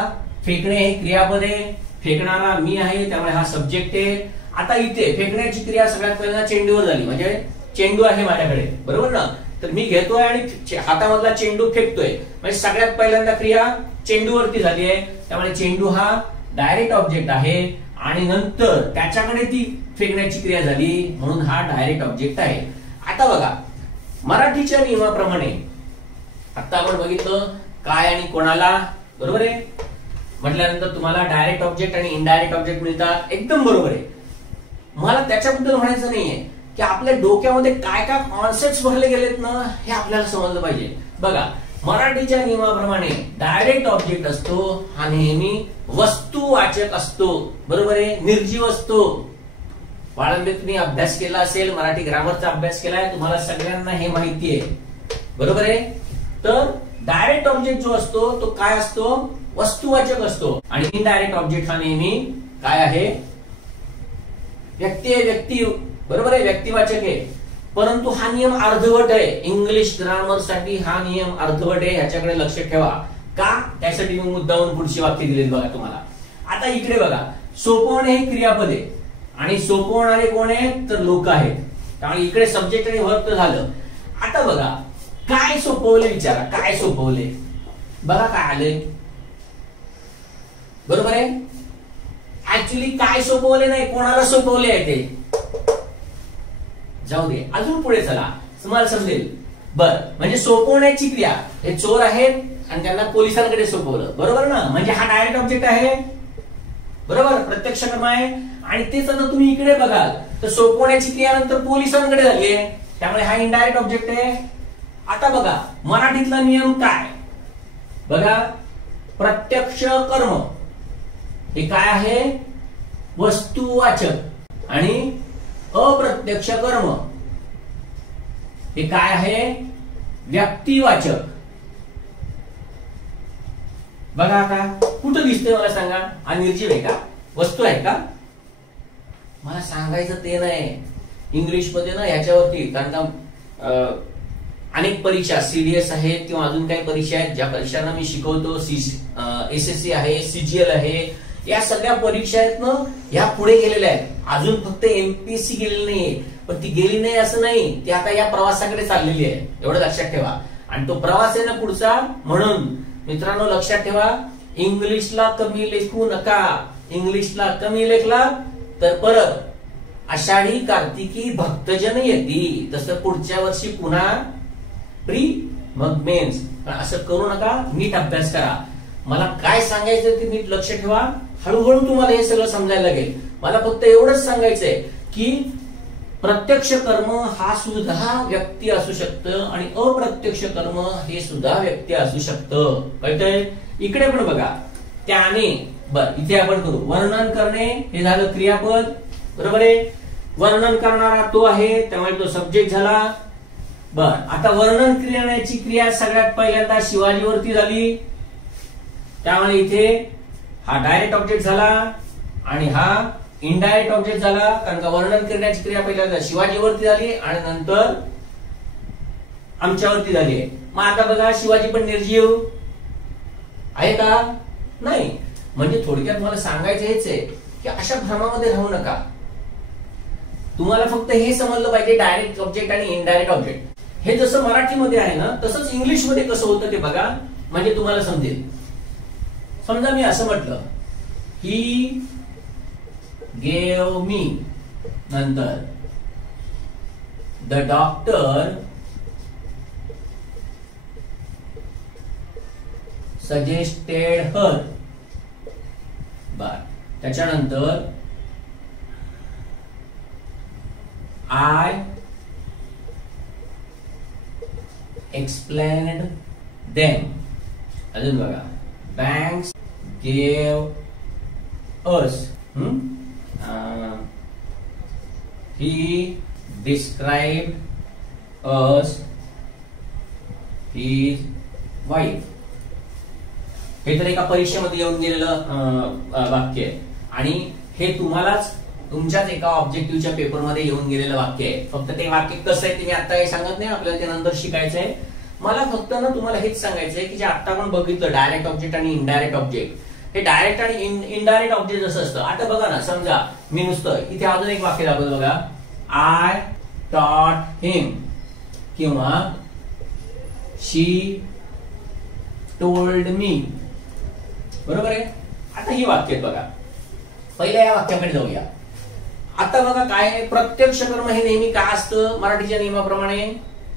फेकणे हे क्रियापद आहे, फेकणारा मी आहे त्यामुळे हा सब्जेक्ट आहे. आता इथे फेकण्याची क्रिया सगळ्यात पहिल्यांदा चेंडूवर झाली, म्हणजे चेंडू आहे माझ्याकडे, बरोबर ना, तर मी घेतोय आणि हातामधला चेंडू फेकतोय, म्हणजे सगळ्यात पहिल्यांदा क्रिया चेंडूवरती झाली आहे, त्यामुळे चेंडू हा डायरेक्ट ऑब्जेक्ट आहे आणि नंतर त्याच्याकडे ती फेकण्याची क्रिया झाली म्हणून हा डायरेक्ट ऑब्जेक्ट आहे. आता बघा मराठीच्या नियमाप्रमाणे आता आपण बघितलं काय आणि कोणाला, बरोबर आहे, म्हटल्यानंतर तुम्हाला डायरेक्ट ऑब्जेक्ट आणि इनडायरेक्ट ऑब्जेक्ट मिळतात. एकदम बरोबर आहे. मला त्याच्याबद्दल म्हणायचं नाहीये की आपल्या डोक्यामध्ये काय काय कॉन्सेप्ट भरले गेलेत ना हे आपल्याला समजलं पाहिजे. बघा मराठीच्या नियमाप्रमाणे डायरेक्ट ऑब्जेक्ट असतो हा नेहमी वस्तुवाचक असतो, बरोबर आहे, निर्जीव असतो. वाळंबे तुम्ही अभ्यास केला असेल, मराठी ग्रामरचा अभ्यास केलाय, तुम्हाला सगळ्यांना हे माहिती आहे, बरोबर आहे. तर डायरेक्ट ऑब्जेक्ट जो असतो तो काय असतो, वस्तुवाचक असतो, आणि इनडायरेक्ट ऑब्जेक्ट हा नेहमी काय आहे, व्यक्ती आहे, व्यक्ती, बरोबर आहे, व्यक्तिवाचक आहे. परंतु हा नियम अर्धवट आहे. इंग्लिश ग्रामर साठी हा नियम अर्धवट आहे, ह्याच्याकडे लक्ष ठेवा. का? त्यासाठी मी मुद्दाहून पुढची वाक्य दिलेत बघा तुम्हाला. आता इकडे बघा सोपवणे हे क्रियापद आहे आणि सोपवणारे कोण आहेत तर लोक आहेत, त्यामुळे इकडे सब्जेक्ट आणि वर्ब तर झालं. आता बघा काय सोपवले, विचारा काय सोपवले, बघा काय आले, बरोबर आहे. ऍक्च्युली काय सोपवले नाही, कोणाला सोपवले आहे ते जाऊ दे, अजून पुढे चला तुम्हाला समजेल. बर, म्हणजे सोपवण्याची क्रिया, हे चोर आहेत आणि त्यांना पोलिसांकडे सोपवलं, बरोबर ना, म्हणजे हा डायरेक्ट ऑब्जेक्ट आहे, बरोबर, प्रत्यक्ष कर्म आहे. आणि तेच आता तुम्ही इकडे बघाल तर सोपवण्याची क्रिया नंतर पोलिसांकडे झाली आहे, त्यामुळे हा इनडायरेक्ट ऑब्जेक्ट आहे. आता बघा मराठीतला नियम काय बघा, प्रत्यक्ष कर्म हे काय आहे, वस्तुवाचक, आणि अप्रत्यक्ष कर्म हे काय आहे, व्यक्तिवाचक. बघा आता कुठं दिसतंय मला सांगा, हा निर्जीव आहे का, वस्तू आहे का? मला सांगायचं ते नाही. इंग्लिश मध्ये ना याच्यावरती, कारण का अनेक परीक्षा सीडीएस आहेत किंवा अजून काही परीक्षा आहेत ज्या परीक्षांना मी शिकवतो, एसएससी आहे, सीजीएल आहे, या सगळ्या परीक्षा आहेत ना या पुढे गेलेल्या आहेत. अजून फक्त एमपीएससी गेलेली नाहीये, पण ती गेली नाही असं नाही, ती आता या प्रवासाकडे चाललेली आहे, एवढं लक्षात ठेवा. आणि तो प्रवास आहे ना पुढचा, म्हणून मित्रांनो लक्षात ठेवा, इंग्लिशला कमी लेखू नका. इंग्लिशला कमी लेखला तर परत आषाढी कार्तिकी भक्तजन येती, तसं पुढच्या वर्षी पुन्हा प्री मग मेन्स. असं करू नका, नीट अभ्यास करा. मला काय सांगायचं ते नीट लक्ष ठेवा, हळूहळू तुम्हाला हे सगळं समजायला लागेल. मला फक्त एवढंच सांगायचंय की प्रत्यक्ष कर्म हा सुद्धा व्यक्ती असू शकतं आणि अप्रत्यक्ष कर्म हे सुद्धा व्यक्ती असू शकतं. कळतंय? इकडे पण बघा, त्याने, बर इथे आपण करू वर्णन करणे, हे झालं क्रियापद. बरोबर आहे? वर्णन करणारा तो आहे, त्यामुळे तो सब्जेक्ट झाला. बर, आता वर्णन करण्याची क्रिया सगळ्यात पहिल्यांदा शिवाजीवरती झाली, त्यामुळे इथे हा डायरेक्ट ऑब्जेक्ट झाला आणि हा इनडायरेक्ट ऑब्जेक्ट झाला, कारण का वर्णन करण्याची क्रिया पहिल्यांदा शिवाजीवरती झाली आणि नंतर आमच्यावरती झाली आहे. मग आता बघा, शिवाजी पण निर्जीव आहे का? नाही. म्हणजे थोडक्यात मला सांगायचं हेच आहे की अशा भ्रमामध्ये राहू नका. तुम्हाला फक्त हे समजलं पाहिजे, डायरेक्ट ऑब्जेक्ट आणि इनडायरेक्ट ऑब्जेक्ट. हे जसं मराठीमध्ये आहे ना, तसंच इंग्लिश मध्ये कसं होतं ते बघा, म्हणजे तुम्हाला समजेल. समजा मी असं म्हटलं, ही गेव मी, नंतर द डॉक्टर सजेस्टेड हर. बर, त्याच्यानंतर आय एक्सप्लेन्ड देम. अजून बघा, banks gave us. He described us his wife. हे तर एका परीक्षेमध्ये येऊन गेलेलं वाक्य आहे आणि हे तुम्हालाच तुमच्याच एका ऑब्जेक्टिव्हच्या पेपरमध्ये येऊन गेलेलं वाक्य आहे. फक्त ते वाक्य कसं आहे ते मी आता हे सांगत नाही, आपल्याला ते नंतर शिकायचं आहे. मला फक्त ना तुम्हाला हेच सांगायचं आहे की जे आता आपण बघितलं डायरेक्ट ऑब्जेक्ट आणि इनडायरेक्ट ऑब्जेक्ट, हे डायरेक्ट आणि इनडायरेक्ट ऑब्जेक्ट असं असतं. आता बघा ना, समजा मी नुसतं इथे अजून एक वाक्य दाखवलं बघा, आय टॉट हिम किंवा शी टोल्ड मी. बरोबर आहे? आता ही वाक्य बघा, पहिल्या या वाक्याकडे जाऊया. आता बघा काय, प्रत्यक्ष कर्म हे नेहमी काय असतं मराठीच्या नियमाप्रमाणे,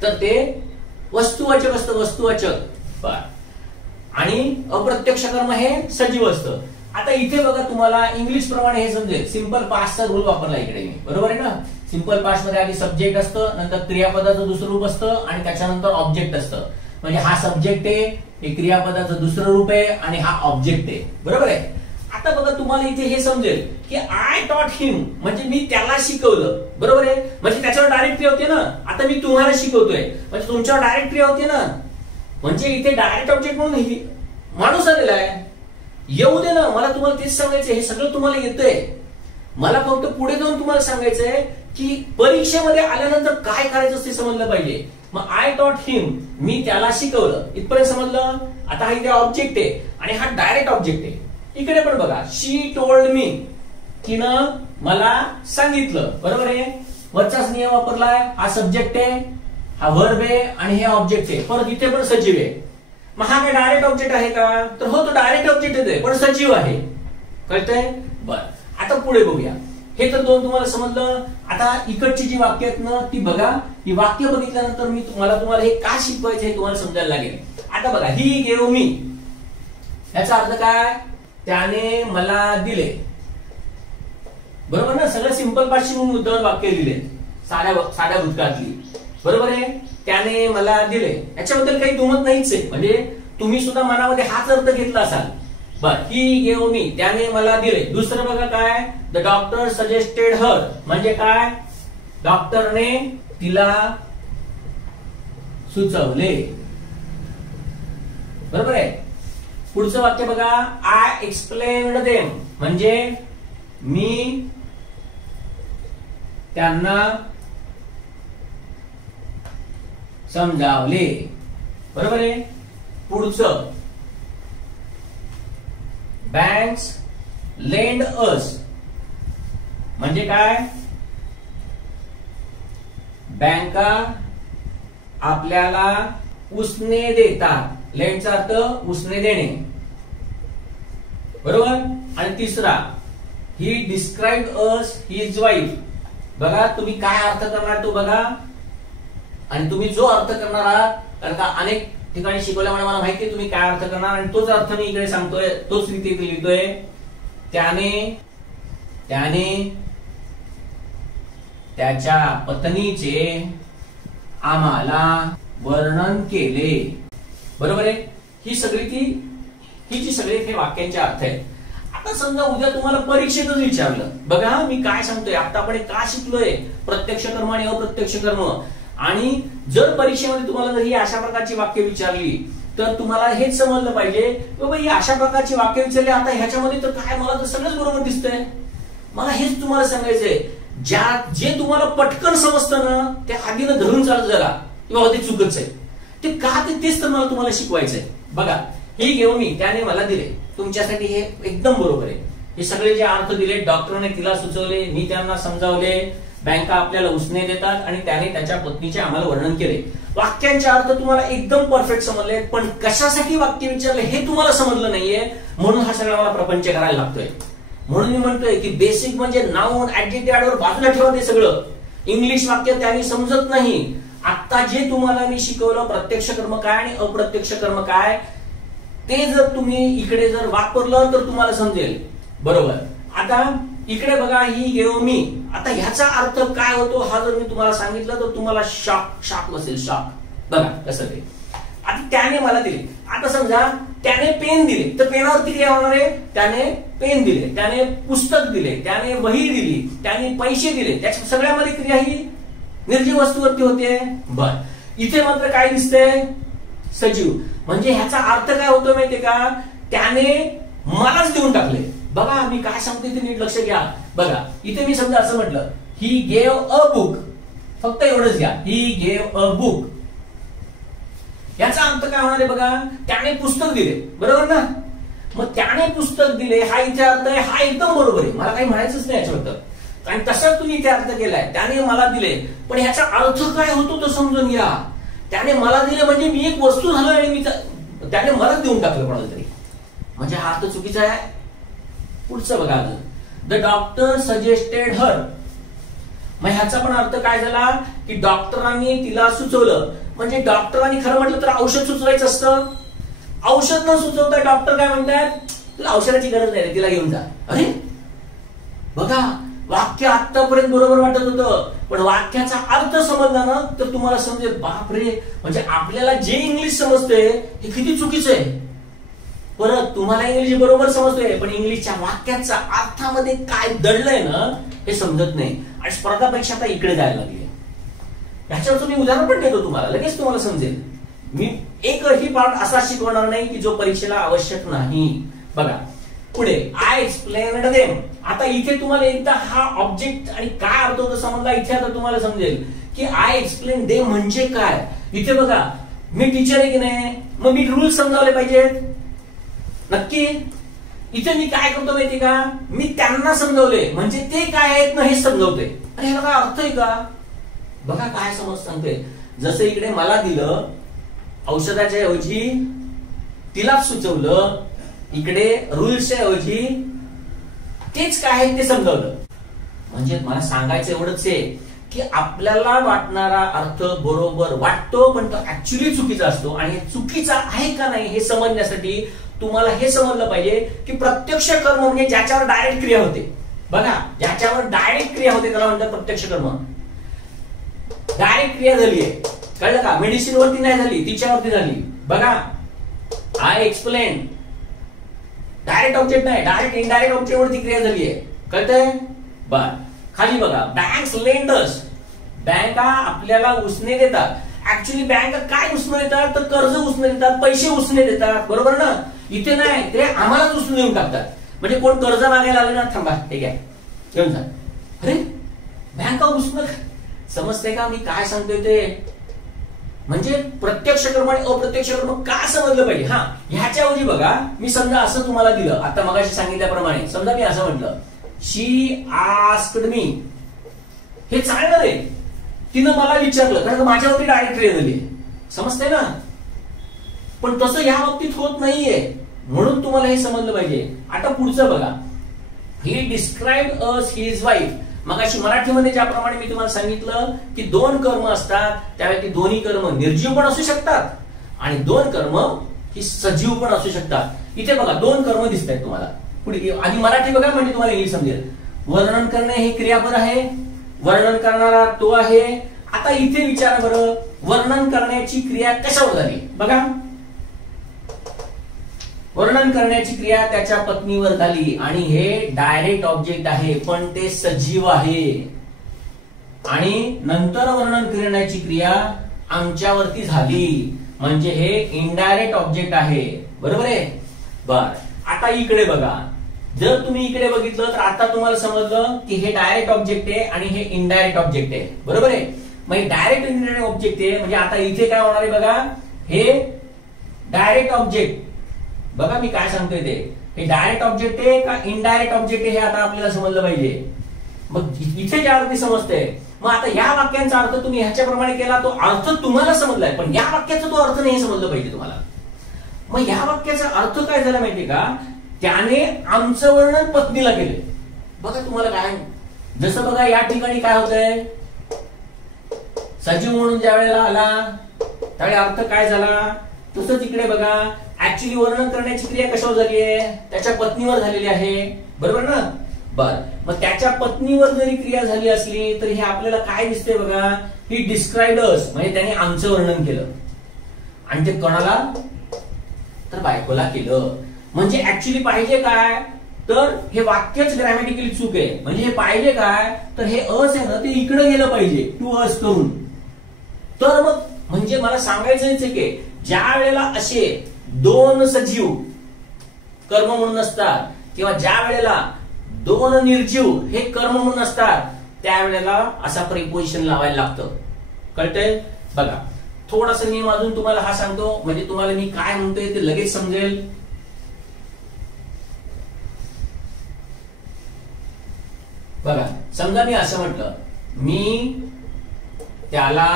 तर ते वस्तुवाचक असतं, वस्तुवाचक. आणि अप्रत्यक्ष कर्म हे सजीव असतं. आता इथे बघा, तुम्हाला इंग्लिश प्रमाणे हे समजेल, सिंपल पास्टचा रूल वापरला इकडे मी. बरोबर आहे ना? सिंपल पास्ट मध्ये आधी सब्जेक्ट असतं, नंतर क्रियापदाचं दुसरं रूप असतं आणि त्याच्यानंतर ऑब्जेक्ट असतं. म्हणजे हा सब्जेक्ट आहे, हे क्रियापदाचं दुसरं रूप आहे आणि हा ऑब्जेक्ट आहे. बरोबर आहे? आता बघा, तुम्हाला इथे हे समजेल की आय टॉट हिम म्हणजे मी त्याला शिकवलं. बरोबर आहे? म्हणजे त्याच्यावर डायरेक्ट क्रिया होते ना. आता मी तुम्हाला शिकवतोय म्हणजे तुमच्यावर डायरेक्ट क्रिया होते ना. म्हणजे इथे डायरेक्ट ऑब्जेक्ट म्हणून माणूस आलेला आहे. येऊ दे ना, मला तुम्हाला तेच सांगायचंय. हे सगळं तुम्हाला येतंय, मला फक्त पुढे जाऊन तुम्हाला सांगायचंय की परीक्षेमध्ये आल्यानंतर काय करायचं ते समजलं पाहिजे. मग आय टॉट हिम, मी त्याला शिकवलं, इथपर्यंत समजलं. आता हा इथे ऑब्जेक्ट आहे आणि हा डायरेक्ट ऑब्जेक्ट आहे. इकडे पण बघा, शी टोल्ड मी, तिनं मला सांगितलं. बरोबर आहे? वरचाच नियम वापरलाय. हा सब्जेक्ट आहे, हा वर्ब आहे आणि हे ऑब्जेक्ट आहे. परत इथे पण सजीव आहे. मग हा काय डायरेक्ट ऑब्जेक्ट आहे का? तर हो, तो डायरेक्ट ऑब्जेक्ट आहे पण सजीव आहे. कळतंय? बर, आता पुढे बघूया. हे तर दोन तुम्हाला समजलं. आता इकडची जी वाक्य आहेत ना, ती बघा. ही वाक्य बघितल्यानंतर मी तुम्हाला हे का शिकवायचं हे तुम्हाला समजायला लागेल. आता बघा, ही गेव मी, याचा अर्थ काय? त्याने मला दिले. बरोबर ना? सगळं सिंपल पाचशे मुद्द्यावर वाक्य लिहिले, साध्या भूतकाळातली. बरोबर आहे? त्याने मला दिले, याच्याबद्दल काही दुमत नाहीच आहे. म्हणजे तुम्ही सुद्धा मनामध्ये हाच अर्थ घेतला असाल. बर, ही गेव मी, त्याने मला दिले. दुसरं बघा काय, द डॉक्टर सजेस्टेड हर म्हणजे काय? डॉक्टरने तिला सुचवले. बरोबर आहे? पुढचं वाक्य बघा, आय एक्सप्लेन्ड देम म्हणजे मी त्यांना समजावले. बरोबर आहे? पुढचं, बँक्स लेंड अस म्हणजे काय? बँका आपल्याला उसने देतात. लेंडचा अर्थ उसने देणे. बरोबर? आणि तिसरा, ही डिस्क्राइब्ड अस हिज वाईफ. बघा, तुम्ही काय अर्थ करणार तो बघा आणि तुम्ही जो अर्थ करणार आहात, कारण का अनेक ठिकाणी शिकवल्यामुळे मला माहिती आहे तुम्ही काय अर्थ करणार आणि तोच अर्थ मी इकडे सांगतोय, तोच रीती इथे लिहितोय. त्याने त्याच्या पत्नीचे आम्हाला वर्णन केले. बरोबर आहे. ही जी सगळे हे वाक्यांचे अर्थ आहेत. आता समजा उद्या तुम्हाला परीक्षेतच विचारलं, बघा मी काय सांगतोय, आता आपण का शिकलोय प्रत्यक्ष कर्म आणि अप्रत्यक्ष कर्म. आणि जर परीक्षेमध्ये तुम्हाला जर ही अशा प्रकारची वाक्य विचारली तर तुम्हाला हेच समजलं पाहिजे बाबा ही अशा प्रकारची वाक्य विचारली, आता ह्याच्यामध्ये तर काय मला तर सगळंच बरोबर दिसतंय. मला हेच तुम्हाला सांगायचंय, जे तुम्हाला पटकन समजतं ना ते आधीनं धरून चालत जरा किंवा ते चुकच आहे ते का तेच तर मला तुम्हाला शिकवायचंय. बघा हे घेऊन मी त्याने मला दिले, तुमच्यासाठी हे एकदम बरोबर आहे. हे सगळे जे अर्थ दिले डॉक्टरने तिला सुचवले, मी त्यांना समजावले, बँका आपल्याला उसने देतात आणि त्याने त्याच्या पत्नीचे आम्हाला वर्णन केले. वाक्यांचे अर्थ तुम्हाला एकदम परफेक्ट समजले, पण कशासाठी वाक्य विचारले हे तुम्हाला समजलं नाहीये, म्हणून हा सगळा मला प्रपंच करायला लागतोय. म्हणून मी म्हणतोय की बेसिक म्हणजे नाउन ऍडजेक्टिव्ह बाजूला ठेवा ते सगळं. इंग्लिश वाक्य त्यांनी समजत नाही. आता जे तुम्हाला मी शिकवलं प्रत्यक्ष कर्म काय आणि अप्रत्यक्ष कर्म काय ते जर तुम्ही इकडे जर वापरलं तर तुम्हाला समजेल. बरोबर. आता इकडे बघा ही घेऊ मी, आता ह्याचा अर्थ काय होतो हा जर मी तुम्हाला सांगितलं तर तुम्हाला शॉक बसेल. शॉक. बघा कसं ते. आता त्याने मला दिले, आता समजा त्याने पेन दिले तर पेनावरती क्रिया होणार आहे. त्याने पेन दिले, त्याने पुस्तक दिले, त्याने वही दिली, त्याने पैसे दिले, त्याच्या सगळ्यामध्ये क्रिया ही निर्जीव वस्तूवरती होते. बर. इथे मात्र काय दिसतंय सजीव. म्हणजे ह्याचा अर्थ काय होतो माहितीये का, त्याने मलाच देऊन टाकले. बघा मी काय सांगते ते नीट लक्ष घ्या. बघा इथे मी समजा असं म्हटलं ही गेव अ बुक, फक्त एवढंच घ्या, ही गेव अ बुक. याचा अर्थ काय होणार आहे बघा, त्याने पुस्तक दिले. बरोबर ना. मग त्याने पुस्तक दिले हा इथे अर्थ आहे, हा एकदम बरोबर आहे, मला काही म्हणायचंच नाही याच्याबद्दल. आणि तसंच तुम्ही इथे अर्थ केलाय, त्याने मला दिले, पण ह्याचा अर्थ काय होतो तो समजून घ्या. त्याने मला दिले म्हणजे मी एक वस्तू झालो आणि मी त्याने मलाच देऊन टाकलं कोणाला तरी, म्हणजे हा अर्थ चुकीचा आहे. पुढचं बघा, द डॉक्टर सजेस्टेड हर. मग ह्याचा पण अर्थ काय झाला की डॉक्टरांनी तिला सुचवलं. म्हणजे डॉक्टरांनी खरं म्हटलं तर औषध सुचवायचं असतं. औषध न सुचवता डॉक्टर काय म्हणतात, तुला औषधाची गरज नाही, तिला घेऊन जा. अरे बघा वाक्य आतापर्यंत बरोबर वाटत होतं, पण वाक्याचा अर्थ समजला ना तर तुम्हाला समजेल बापरे, म्हणजे आपल्याला जे इंग्लिश समजतंय हे किती चुकीचं आहे. परत तुम्हाला इंग्लिश बरोबर समजतोय, पण इंग्लिशच्या वाक्याचा अर्थामध्ये काय दडलंय ना हे समजत नाही. आणि स्पर्धा परीक्षा आता इकडे जायला लागली. ह्याच्यावर मी उदाहरण पण देतो तुम्हाला, लगेच तुम्हाला समजेल. मी एकही पार्ट असा शिकवणार नाही की जो परीक्षेला आवश्यक नाही. बघा पुढे, आय एक्सप्लेन्ड देम. आता इथे तुम्हाला एकदा हा ऑब्जेक्ट आणि काय अर्थ होतो समजला, इथे आता तुम्हाला समजेल की आय एक्सप्लेन देम म्हणजे काय. इथे बघा मी टीचर आहे की नाही, मग मी रूल समजावले पाहिजेत नक्की. इथे मी काय करतो माहिती का, मी त्यांना समजावले म्हणजे ते काय आहेत ना हे समजवते. अरे ह्याला काय अर्थ आहे का. बघा काय समज सांगते, जसं इकडे मला दिलं औषधाच्या ऐवजी तिला सुचवलं, इकडे रूल्सच्या ऐवजी तेच काय आहे ते समजावलं. म्हणजे मला सांगायचं एवढंच आहे की आपल्याला वाटणारा अर्थ बरोबर वाटतो, पण तो ऍक्च्युली चुकीचा असतो. आणि चुकीचा आहे का नाही हे समजण्यासाठी तुम्हाला हे समजलं पाहिजे की प्रत्यक्ष कर्म म्हणजे ज्याच्यावर डायरेक्ट क्रिया होते. बघा ज्याच्यावर डायरेक्ट क्रिया होते त्याला म्हणतात प्रत्यक्ष कर्म. डायरेक्ट क्रिया झाली आहे, कळलं का. मेडिसिन वरती नाही झाली, तिच्यावरती झाली. बघा आय एक्सप्लेन, डायरेक्ट ऑब्जेक्ट नाही, डायरेक्ट इनडायरेक्ट ऑब्जेक्ट वरती क्रिया झाली आहे, कळतंय. बर. खाली बघा, बँक्स लेंडर्स. बँका आपल्याला उसने देतात. ऍक्च्युली बँक काय उसने देतात तर कर्ज उसने देतात, पैसे उसने देतात. बरोबर ना. इथे नाही, ते आम्हालाच उसने देऊन टाकतात. म्हणजे कोण कर्ज मागायला आले ना, थांबा हे घ्या घेऊन जा. अरे बँका उसने, समजते का मी काय सांगतोय ते. म्हणजे प्रत्यक्ष कर्म आणि अप्रत्यक्ष कर्म का समजलं पाहिजे. हा ह्याच्याऐवजी बघा मी समजा असं तुम्हाला दिलं, आता मगाशी सांगितल्याप्रमाणे समजा मी असं म्हटलं शी आस्क्ड मी, हे चालणार आहे. तिनं मला विचारलं, कारण माझ्यावरती डायरेक्ट क्रिया झाली, समजते ना. पण तसं ह्या बाबतीत होत नाहीये, म्हणून तुम्हाला हे समजलं पाहिजे. आता पुढचं बघा, ही डिस्क्राइब अस हिज वाईफ. मगाशी मराठीमध्ये ज्याप्रमाणे मी तुम्हाला सांगितलं की दोन कर्म असतात, त्यावेळी ती दोन्ही कर्म निर्जीव पण असू शकतात आणि दोन कर्म ही सजीव पण असू शकतात. इथे बघा दोन कर्म दिसत आहेत तुम्हाला. पुढे आधी मराठी बघा म्हणजे तुम्हाला इंग्लिश समजेल. वर्णन करणे हे क्रियापद आहे वर्णन करणारा तो आहे. आता इथे विचारा बरं, वर्णन करण्याची क्रिया कशावर झाली बघा. वर्णन करण्याची क्रिया त्याच्या पत्नीवर झाली आणि हे डायरेक्ट ऑब्जेक्ट आहे पण ते सजीव आहे. आणि नंतर वर्णन करण्याची क्रिया आमच्यावरती झाली म्हणजे हे इनडायरेक्ट ऑब्जेक्ट आहे. बरोबर आहे. बर आता इकडे बघा, जर तुम्ही इकडे बघितलं तर आता तुम्हाला समजलं की हे डायरेक्ट ऑब्जेक्ट आहे आणि हे इनडायरेक्ट ऑब्जेक्ट आहे. बरोबर आहे. मग डायरेक्ट इनडायरेक्ट ऑब्जेक्ट आहे म्हणजे आता इथे काय होणार आहे बघा, हे डायरेक्ट ऑब्जेक्ट बघा मी काय सांगतोय ते, हे डायरेक्ट ऑब्जेक्ट आहे का इनडायरेक्ट ऑब्जेक्ट आहे हे आता आपल्याला समजलं पाहिजे. मग इथे ज्या अर्थी समजतंय, मग आता या वाक्यांचा अर्थ तुम्ही ह्याच्याप्रमाणे केला तो अर्थ तुम्हाला समजलाय, पण या वाक्याचा तो अर्थ नाही समजलं पाहिजे तुम्हाला. मग या वाक्याचा अर्थ काय झाला माहितीये का, त्याने आमचं वर्णन पत्नीला केले. बघा तुम्हाला काय, जसं बघा या ठिकाणी काय होतंय, सजीव म्हणून ज्या वेळेला आला त्यावेळी अर्थ काय झाला, तसंच इकडे बघा ऍक्च्युली वर्णन करण्याची क्रिया कशावर झाली आहे, त्याच्या पत्नीवर झालेली आहे. बरोबर ना. बर मग त्याच्या पत्नीवर जरी क्रिया झाली असली तरी हे आपल्याला काय दिसते बघा, ही डिस्क्राइब्ड अस म्हणजे त्याने आमचं वर्णन केलं आणि ते कोणाला, तर बायकोला केलं. म्हणजे ऍक्च्युली पाहिजे काय, तर हे वाक्यच ग्रॅमॅटिकली चूक आहे. म्हणजे हे पाहिजे काय, तर हे अस आहे ना ते इकडे गेलं पाहिजे टू अस करून. तर मग म्हणजे मला सांगायचंच आहे की ज्या वेळेला असे दोन सजीव कर्म म्हणून असतात किंवा ज्या वेळेला दोन निर्जीव हे कर्म म्हणून असतात त्यावेळेला असा प्रिपोजिशन लावायला लागतं. कळतंय. बघा थोडासा नियम अजून तुम्हाला हा सांगतो म्हणजे तुम्हाला मी काय म्हणतोय ते लगेच समजेल. बघा समजा मी असं म्हटलं, मी त्याला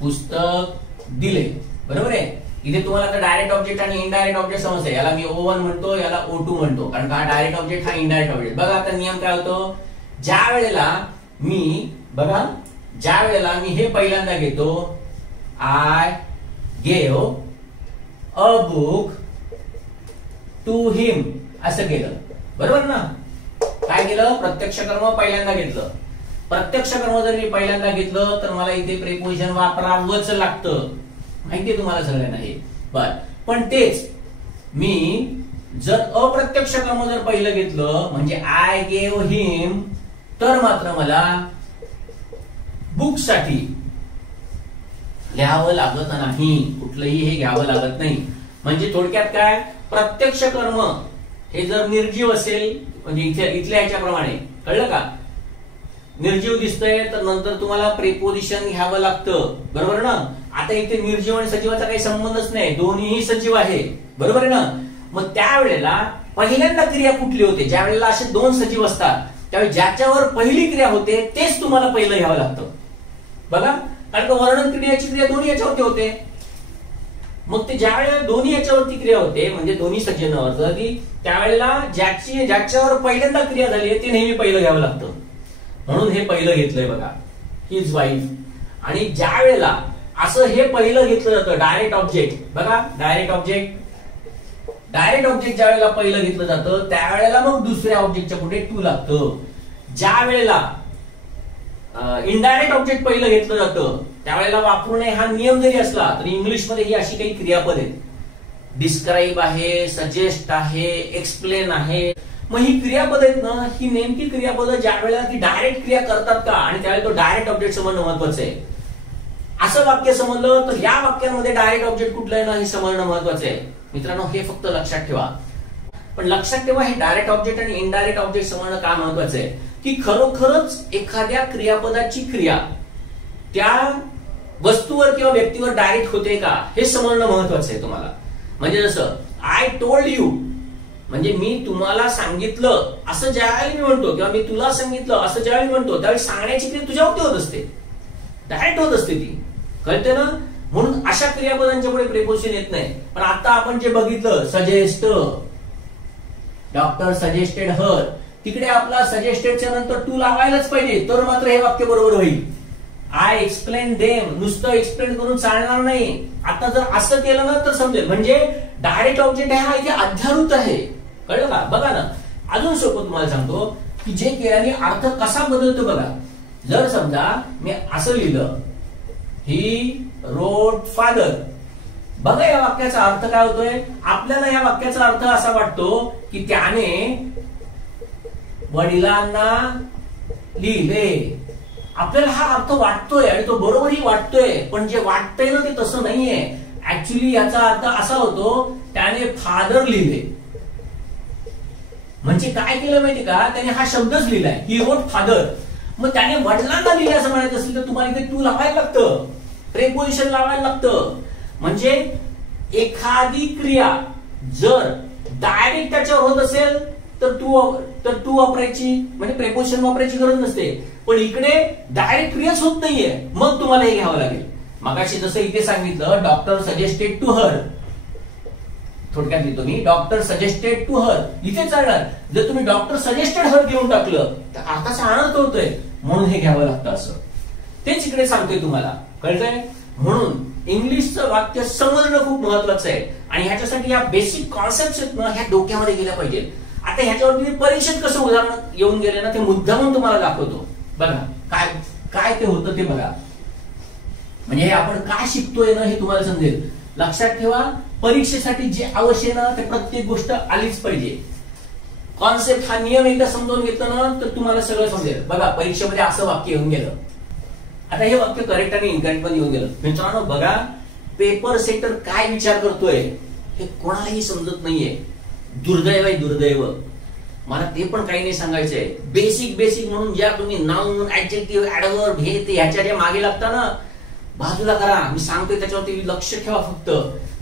पुस्तक दिले. बरोबर आहे. इथे तुम्हाला आता डायरेक्ट ऑब्जेक्ट आणि इनडायरेक्ट ऑब्जेक्ट समजते. याला मी O1 म्हणतो, याला O2 म्हणतो, कारण का डायरेक्ट ऑब्जेक्ट हा इनडायरेक्ट ऑब्जेक्ट. बघा आता नियम काय होतो, ज्या वेळेला मी बघा ज्या वेळेला मी हे पहिल्यांदा घेतो, I gave a book to him असं केलं. बरोबर ना. काय केलं, प्रत्यक्ष कर्म पहिल्यांदा घेतलं. प्रत्यक्ष कर्म जर मी पहिल्यांदा घेतलं तर मला इथे प्रिपोजिशन वापरावंच लागतं. माहितीये तुम्हाला सगळ्यांना हे. बर पण तेच मी जर अप्रत्यक्ष कर्म जर पहिलं घेतलं म्हणजे आय गेव हिम, तर मात्र मला बुक साठी लिहावं लागत नाही, कुठलंही हे घ्यावं लागत नाही. म्हणजे थोडक्यात काय, प्रत्यक्ष कर्म हे जर निर्जीव असेल म्हणजे इथल्या ह्याच्याप्रमाणे, कळलं का, निर्जीव दिसतंय तर नंतर तुम्हाला प्रिपोजिशन घ्यावं लागतं. बरोबर ना. आता इथे निर्जीव आणि सजीवाचा काही संबंधच नाही, दोन्हीही सजीव आहे. बरोबर आहे ना. मग त्यावेळेला पहिल्यांदा क्रिया कुठली होते, ज्या वेळेला असे दोन सजीव असतात त्यावेळी ज्याच्यावर पहिली क्रिया होते तेच तुम्हाला पहिलं घ्यावं लागतं. बघा कारण वर्णन क्रियाची क्रिया दोन्ही याच्यावरती होते. मग ते ज्या वेळेला दोन्ही याच्यावरती क्रिया होते म्हणजे दोन्ही सज्जनावर झाली, त्यावेळेला ज्याच्यावर पहिल्यांदा क्रिया झाली आहे ते नेहमी पहिलं घ्यावं लागतं. म्हणून हे पहिलं घेतलंय बघा, हिज वाईफ. आणि ज्या वेळेला असं हे पहिलं घेतलं जातं डायरेक्ट ऑब्जेक्ट, बघा डायरेक्ट ऑब्जेक्ट ज्या वेळेला पहिलं घेतलं जातं त्यावेळेला मग दुसऱ्या ऑब्जेक्टच्या पुढे टू लागतं. ज्या वेळेला इनडायरेक्ट ऑब्जेक्ट पहिलं घेतलं जातं त्यावेळेला वापरू नये हा नियम जरी असला तरी इंग्लिशमध्ये ही अशी काही क्रियापद आहेत. डिस्क्राईब आहे, सजेस्ट आहे, एक्सप्लेन आहे. मग ही क्रियापद आहेत ना, ही नेमकी क्रियापद ज्या वेळेला ती डायरेक्ट क्रिया करतात का आणि त्यावेळेला तो डायरेक्ट ऑब्जेक्ट समजणं महत्वाचं आहे. असं वाक्य समजलं तर या वाक्यांमध्ये डायरेक्ट ऑब्जेक्ट कुठलं आहे ना हे समजणं महत्वाचं आहे. मित्रांनो हे फक्त लक्षात ठेवा. पण लक्षात ठेवा हे डायरेक्ट ऑब्जेक्ट आणि इनडायरेक्ट ऑब्जेक्ट समजणं का महत्वाचं आहे की खरोखरच एखाद्या क्रियापदाची क्रिया त्या वस्तूवर किंवा व्यक्तीवर डायरेक्ट होते का हे समजणं महत्वाचं आहे तुम्हाला. म्हणजे जसं आय टोल्ड यू म्हणजे मी तुम्हाला सांगितलं असं ज्यावेळी मी म्हणतो किंवा मी तुला सांगितलं असं ज्यावेळी म्हणतो त्यावेळी सांगण्याची क्रिया तुझ्यावरती होत असते, डायरेक्ट होत असते ती. कळते ना. म्हणून अशा क्रियापदांच्या पुढे प्रिपोजिशन येत नाही. पण आता आपण जे बघितलं सजेस्ट, डॉक्टर सजेस्टेड हर, तिकडे आपला सजेस्टेडच्या नंतर टू लावायलाच पाहिजे तर मात्र हे वाक्य बरोबर होईल. आय एक्सप्लेन देम नुसतं एक्सप्लेन करून चालणार नाही. आता जर असं केलं ना तर समजेल. म्हणजे डायरेक्ट ऑब्जेक्ट हा इथे अध्यारूत आहे. कळलं का. बघा ना अजून सोपं तुम्हाला सांगतो, की जे केल्याने अर्थ कसा बदलतो बघा. जर समजा मी असं लिहिलं, ही रोड फादर, बघा या वाक्याचा अर्थ काय होतोय. आपल्याला या वाक्याचा अर्थ असा वाटतो की त्याने वडिलांना लिहिले. आपल्याला हा अर्थ वाटतोय आणि तो बरोबरही वाटतोय, पण जे वाटतंय ना ते तसं नाहीये. ऍक्च्युली याचा अर्थ असा होतो, त्याने फादर लिहिले. म्हणजे काय केलं माहिती का, त्याने हा शब्दच लिहिलाय, ही रोड फादर. मग त्याने वडिलांना लिहिले असं म्हणायचं असेल तर तुम्हाला इथे टू लावायला लागतं, प्रेपोजिशन लावायला लागतं. म्हणजे एखादी क्रिया जर डायरेक्ट त्याच्यावर होत असेल तर टू वापरायची, म्हणजे प्रेपोजिशन वापरायची गरज नसते. पण इकडे डायरेक्ट क्रियाच होत नाहीये, मग तुम्हाला हे घ्यावं लागेल. मगाशी जसं इथे सांगितलं, डॉक्टर सजेस्टेड टू हर, थोडक्यात लिहितो मी, डॉक्टर सजेस्टेड टू हर, इथे चालणार. जर तुम्ही डॉक्टर सजेस्टेड हर घेऊन टाकलं तर अर्थाचा अनर्थ होतोय, म्हणून हे घ्यावं लागतं. असं तेच इकडे सांगतोय तुम्हाला, कळतंय. म्हणून इंग्लिशचं वाक्य समजणं खूप महत्वाचं आहे आणि ह्याच्यासाठी या बेसिक कॉन्सेप्ट आहेत ना, ह्या डोक्यामध्ये गेल्या पाहिजेत. आता ह्याच्यावरती परीक्षेत कसं उदाहरण येऊन गेले ना, ते मुद्दामून तुम्हाला दाखवतो. बघा काय काय ते होतं ते बघा. म्हणजे आपण काय शिकतोय ना हे तुम्हाला समजेल. लक्षात ठेवा, परीक्षेसाठी जे आवश्यक ना ते प्रत्येक गोष्ट आलीच पाहिजे. कॉन्सेप्ट हा नियम एकदा समजून घेतला ना तर तुम्हाला सगळं समजेल. बघा परीक्षेमध्ये असं वाक्य येऊन गेलं. आता हे वाक्य करेक्ट आणि इनकरेक्ट पण येऊन गेलं. मित्रांनो बघा, पेपर सेटर काय विचार करतोय हे कोणालाही समजत नाहीये. दुर्दैव आहे, दुर्दैव. मला ते पण काही नाही सांगायचंय. बेसिक म्हणून ज्या तुम्ही नाउन, ऍडजेक्टिव्ह, ऍडव्हर्ब हे ते ह्याच्या ज्या मागे लागता ना, बाजूला करा. मी सांगतोय त्याच्यावरती लक्ष ठेवा फक्त.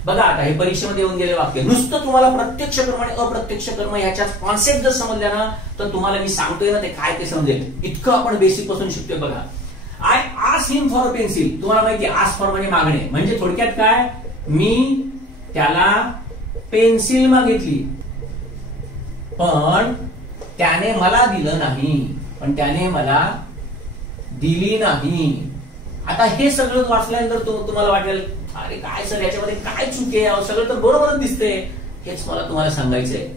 बघा आता हे परीक्षेमध्ये येऊन गेले वाक्य, नुसतं तुम्हाला प्रत्यक्ष कर्म आणि अप्रत्यक्ष कर्म ह्याच्या कॉन्सेप्ट जर समजल्या ना तर तुम्हाला मी सांगतोय ना ते काय ते समजेल. इतकं आपण बेसिक पासून शिकतोय. बघा, I asked him for a pencil. तुम्हाला माहिती आहे आस्क फॉर म्हणजे मागणे. म्हणजे थोडक्यात काय, मी त्याला पेन्सिल मागितली पण त्याने मला दिलं नाही, पण त्याने मला दिली नाही. आता हे सगळं वाचल्यानंतर तुम्हाला वाटेल अरे काय सर याच्यामध्ये काय चूक आहे, सगळं तर बरोबरच दिसतंय. हेच मला तुम्हाला सांगायचंय.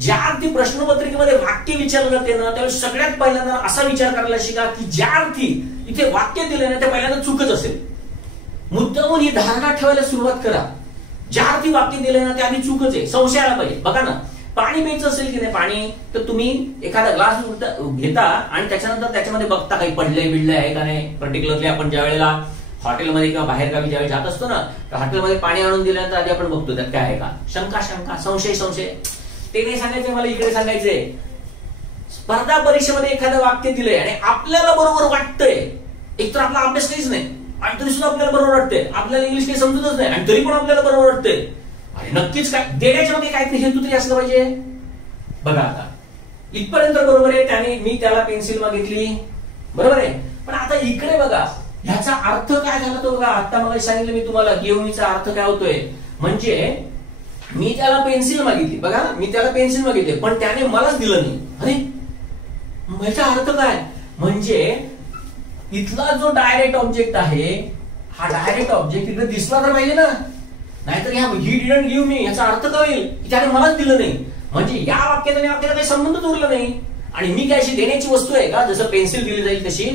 ज्या अर्थी प्रश्नपत्रिकेमध्ये वाक्य विचारलं जाते ना त्यावेळी सगळ्यात पहिल्यांदा असा विचार करायला शिका की ज्या अर्थी इथे वाक्य दिले ना ते पहिल्यांदा चूकच असेल. मुद्दामून ही धारणा ठेवायला सुरुवात करा. ज्या अर्थी वाक्य दिले ना ते आधी चूकच आहे, संशय आला पाहिजे. बघा ना, पाणी प्यायचं असेल की नाही पाणी, तर तुम्ही एखादा ग्लास घेता आणि त्याच्यानंतर त्याच्यामध्ये बघता काही पडलंय बिडलंय आहे का नाही. पर्टिक्युलरली आपण ज्या वेळेला हॉटेलमध्ये किंवा बाहेर गावी ज्यावेळी जात असतो ना, तर हॉटेलमध्ये पाणी आणून दिल्यानंतर आधी आपण बघतो त्यात काय आहे का. शंका, संशय. ते नाही सांगायचं मला, इकडे सांगायचंय. स्पर्धा परीक्षेमध्ये एखादं वाक्य दिलंय आणि आपल्याला बरोबर वाटतंय, एकतर आपला अभ्यास काहीच नाही आणि तरी सुद्धा आपल्याला बरोबर वाटतंय, आपल्याला इंग्लिश काही समजतच नाही आणि तरी पण आपल्याला बरोबर वाटतंय. अरे नक्कीच काय देण्याच्या मागे काहीतरी हेतू तरी असलं पाहिजे. बघा आता इथपर्यंत बरोबर आहे, मी त्याला पेन्सिल मागितली, बरोबर आहे. पण आता इकडे बघा, ह्याचा अर्थ काय झाला तो बघा. आता मला सांगितलं मी तुम्हाला गिव्हमीचा अर्थ काय होतोय. म्हणजे मी त्याला पेन्सिल मागितली, बघा मी त्याला पेन्सिल मागितली पण त्याने मलाच दिलं नाही. अरे ह्याचा अर्थ काय, म्हणजे इथला जो डायरेक्ट ऑब्जेक्ट आहे हा डायरेक्ट ऑब्जेक्ट इकडे दिसला तर पाहिजे ना, नाहीतर ही डिडंट गिव्ह मी याचा अर्थ काय होईल की त्याने मलाच दिलं नाही. म्हणजे या वाक्यात आणि आपल्याला काही संबंधच उरला नाही आणि मी काय अशी देण्याची वस्तू आहे का जसं पेन्सिल दिली जाईल तशी.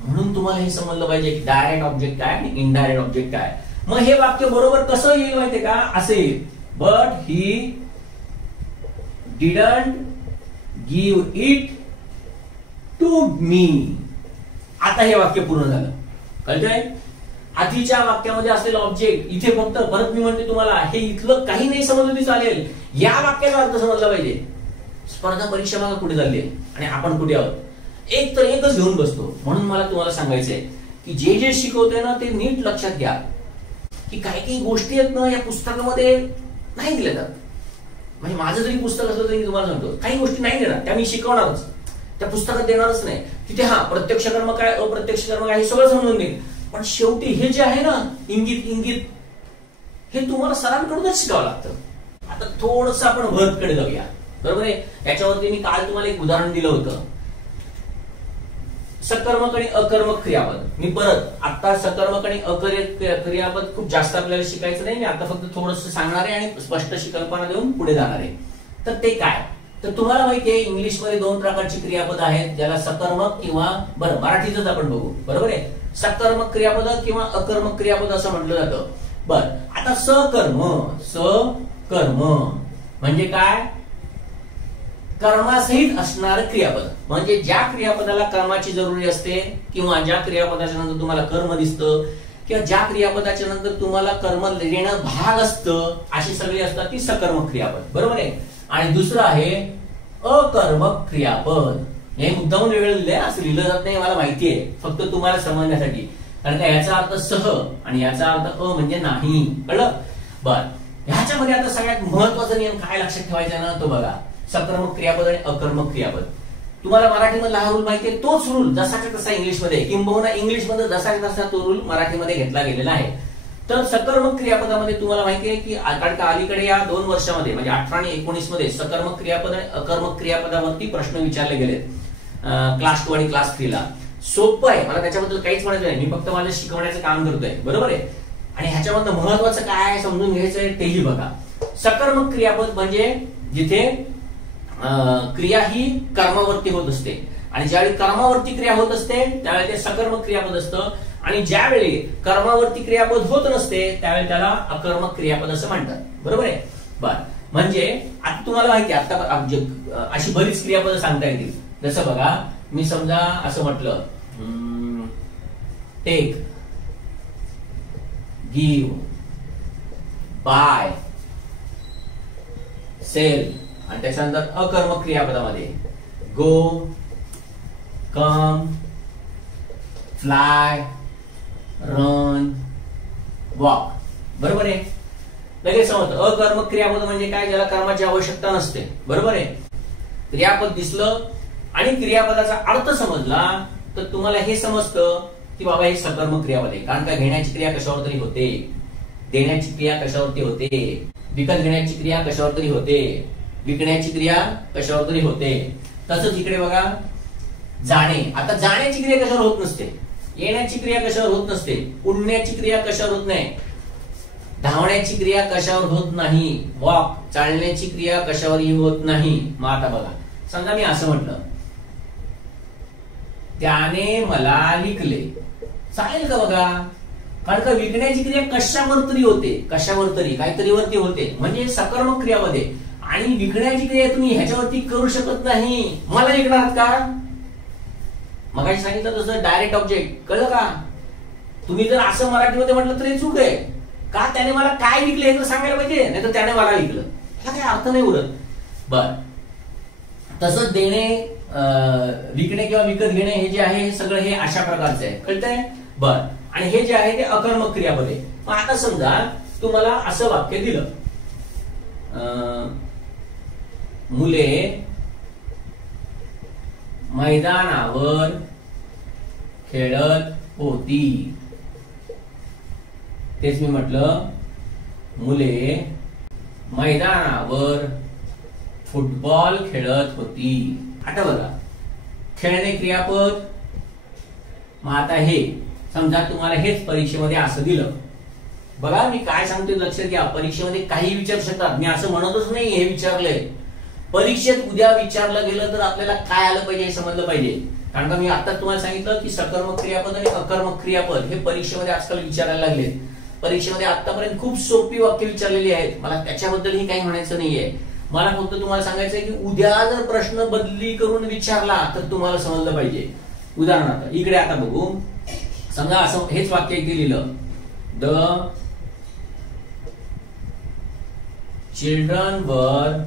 म्हणून तुम्हाला हे समजलं पाहिजे की डायरेक्ट ऑब्जेक्ट काय आणि इनडायरेक्ट ऑब्जेक्ट काय. मग हे वाक्य बरोबर कसं येईल माहितीये का, असे येईल, but he didn't give it to me. आता हे वाक्य पूर्ण झालं, कळतंय. आधीच्या वाक्यामध्ये असलेलं ऑब्जेक्ट इथे फक्त, परत मी म्हणते तुम्हाला, हे इथलं काही नाही समजलं तरी चालेल, या वाक्याचा अर्थ समजला पाहिजे. स्पर्धा परीक्षा मागे कुठे चालली आणि आपण कुठे आहोत, एक तर एकच घेऊन बसतो. म्हणून मला तुम्हाला सांगायचंय की जे शिकवतोय ना ते नीट लक्षात घ्या की काही गोष्टी आहेत ना या पुस्तकामध्ये नाही दिल्या जात. म्हणजे माझं जरी पुस्तक असलं तरी मी तुम्हाला सांगतो काही गोष्टी नाही देणार, त्या मी शिकवणारच, त्या पुस्तकात देणारच नाही. तिथे हा प्रत्यक्ष कर्म काय अप्रत्यक्ष कर्म काय हे सगळं समजून घेईन, पण शेवटी हे जे आहे ना इंगित हे तुम्हाला सरांकडूनच शिकावं लागतं. आता थोडस आपण वर्ककडे जाऊया, बरोबर आहे. याच्यावरती मी काल तुम्हाला एक उदाहरण दिलं होतं, सकर्मक आणि अकर्मक क्रियापद. मी परत आता सकर्मक आणि क्रियापद खूप जास्त आपल्याला शिकायचं नाही, मी आता फक्त थोडस सांगणार आहे आणि स्पष्ट कल्पना देऊन पुढे जाणार आहे. तर ते काय, तर तुम्हाला माहिती आहे इंग्लिशमध्ये दोन प्रकारची क्रियापद आहेत, ज्याला सकर्मक किंवा बरं मराठीतच आपण बघू, बरोबर आहे. सकर्मक क्रियापद किंवा अकर्मक क्रियापद असं म्हटलं जातं. बर, आता सकर्म म्हणजे काय? कर्मासहित असणारं क्रियापद, म्हणजे ज्या क्रियापदाला कर्माची जरुरी असते किंवा ज्या क्रियापदाच्या नंतर तुम्हाला कर्म दिसतं किंवा ज्या क्रियापदाच्या नंतर तुम्हाला कर्म देणं भाग असतं, अशी सगळी असतात ती सकर्मक क्रियापद, बरोबर आहे. आणि दुसरं आहे अकर्मक क्रियापद. हे मुद्दामून वेगळं लिहिलंय, असं लिहिलं जात नाही मला माहिती आहे, फक्त तुम्हाला समजण्यासाठी. कारण का याचा अर्थ सह आणि याचा अर्थ अ म्हणजे नाही, कळलं. बर, ह्याच्यामध्ये आता सगळ्यात महत्वाचा नियम काय लक्षात ठेवायचा ना, तो बघा, सकर्मक क्रियापद आणि अकर्मक क्रियापद. तुम्हाला मराठीमधला हा रूल माहितीये, तोच रूल जसाच्या तसा इंग्लिशमध्ये, किंबहुना इंग्लिशमध्ये जसाच्या तसा तो रूल मराठीमध्ये घेतला गेलेला आहे. तर सकर्मक क्रियापदामध्ये तुम्हाला माहितीये की अलीकडे या 2 वर्षामध्ये म्हणजे 18 आणि 19 मध्ये सकर्मक क्रियापद आणि अकर्मक क्रियापदावरती प्रश्न विचारले गेलेत क्लास 2 आणि क्लास 3 ला. सोपं आहे, मला त्याच्याबद्दल काहीच म्हणायचं नाही, मी फक्त माझं शिकवण्याचं काम करतोय, बरोबर आहे. आणि ह्याच्यामधलं महत्वाचं काय समजून घ्यायचंय तेही बघा. सकर्मक क्रियापद म्हणजे जिथे क्रिया ही कर्मावरती होत असते, आणि ज्यावेळी कर्मावरती क्रिया होत असते त्यावेळी ते सकर्मक क्रियापद असतं, आणि ज्यावेळी कर्मावरती क्रियापद होत नसते त्यावेळी त्याला अकर्मक क्रियापद असं म्हणतात, बरोबर आहे. बर, म्हणजे आता तुम्हाला माहिती आहे आता अशी बरीच क्रियापद सांगता येतील. जसं बघा, मी समजा असं म्हटलं टेक, गिव्ह, बाय, सेल, आणि त्याच्यानंतर अकर्मक क्रियापदामध्ये गो, कम, फ्लाय, रन, वॉक, बरोबर आहे. लगेच समजतं अकर्मक क्रियापद म्हणजे काय, ज्याला कर्माची आवश्यकता नसते, बरोबर आहे. क्रियापद दिसलं आणि क्रियापदाचा अर्थ समजला तर तुम्हाला हे समजतं की बाबा हे सकर्मक क्रियापद आहे. कारण का, घेण्याची क्रिया कशावर तरी होते, देण्याची क्रिया कशावरती होते, विकत घेण्याची क्रिया कशावर तरी होते, विकण्याची क्रिया कशावर तरी होते. तसंच इकडे बघा, जाणे, आता जाण्याची क्रिया कशावर होत नसते, येण्याची क्रिया कशावर होत नसते, उडण्याची क्रिया कशावर होत नाही, धावण्याची क्रिया कशावर होत नाही, वॉक, चालण्याची क्रिया कशावरही होत नाही. मग आता बघा, समजा मी असं म्हटलं त्याने मला विकले, चालेल का बघा. कारण का, विकण्याची क्रिया कशावर तरी होते, कशावर तरी काहीतरी वरती होते, म्हणजे सकर्मक क्रियापद आहे. आणि विकण्याची क्रिया तुम्ही ह्याच्यावरती करू शकत नाही, मला विकणार आहात का, मग सांगितलं तसं डायरेक्ट ऑब्जेक्ट, कळलं का. तुम्ही जर असं मराठीमध्ये म्हटलं तरी चूक आहे, का त्याने मला काय विकले हे तर सांगायला पाहिजे, नाही तर त्याने मला विकलं, ह्याला काही अर्थ नाही उरत. बर, तसंच देणे, विकणे किंवा विकत घेणे हे जे आहे हे सगळं हे अशा प्रकारचं आहे, कळतंय. बर, आणि हे जे आहे ते अकर्मक क्रियापद आहे. मग आता समजा तुम्हाला असं वाक्य दिलं, मुले मैदानावर खेळत होती. तेच मी म्हटलं, मुले मैदानावर फुटबॉल खेळत होती. आता बघा, खेळणे क्रियापद. मग आता हे समजा तुम्हाला हेच परीक्षेमध्ये असं दिलं, बघा मी काय सांगतोय लक्षात घ्या, परीक्षेमध्ये काही विचारू शकतात, मी असं म्हणतच नाही हे विचारलंय. परीक्षेत उद्या विचारलं गेलं तर आपल्याला काय आलं पाहिजे हे समजलं पाहिजे. कारण का, मी आता तुम्हाला सांगितलं की सकर्मक क्रियापद आणि अकर्मक क्रियापद हे परीक्षेमध्ये आजकाल विचारायला लागले. परीक्षेमध्ये आतापर्यंत खूप सोपी वाक्य विचारलेली आहेत, मला त्याच्याबद्दलही काही म्हणायचं नाहीये. मला फक्त तुम्हाला सांगायचंय की उद्या जर प्रश्न बदली करून विचारला तर तुम्हाला समजलं पाहिजे. उदाहरणार्थ इकडे आता बघू, समजा असं हेच वाक्य इथे लिहिलं, the children were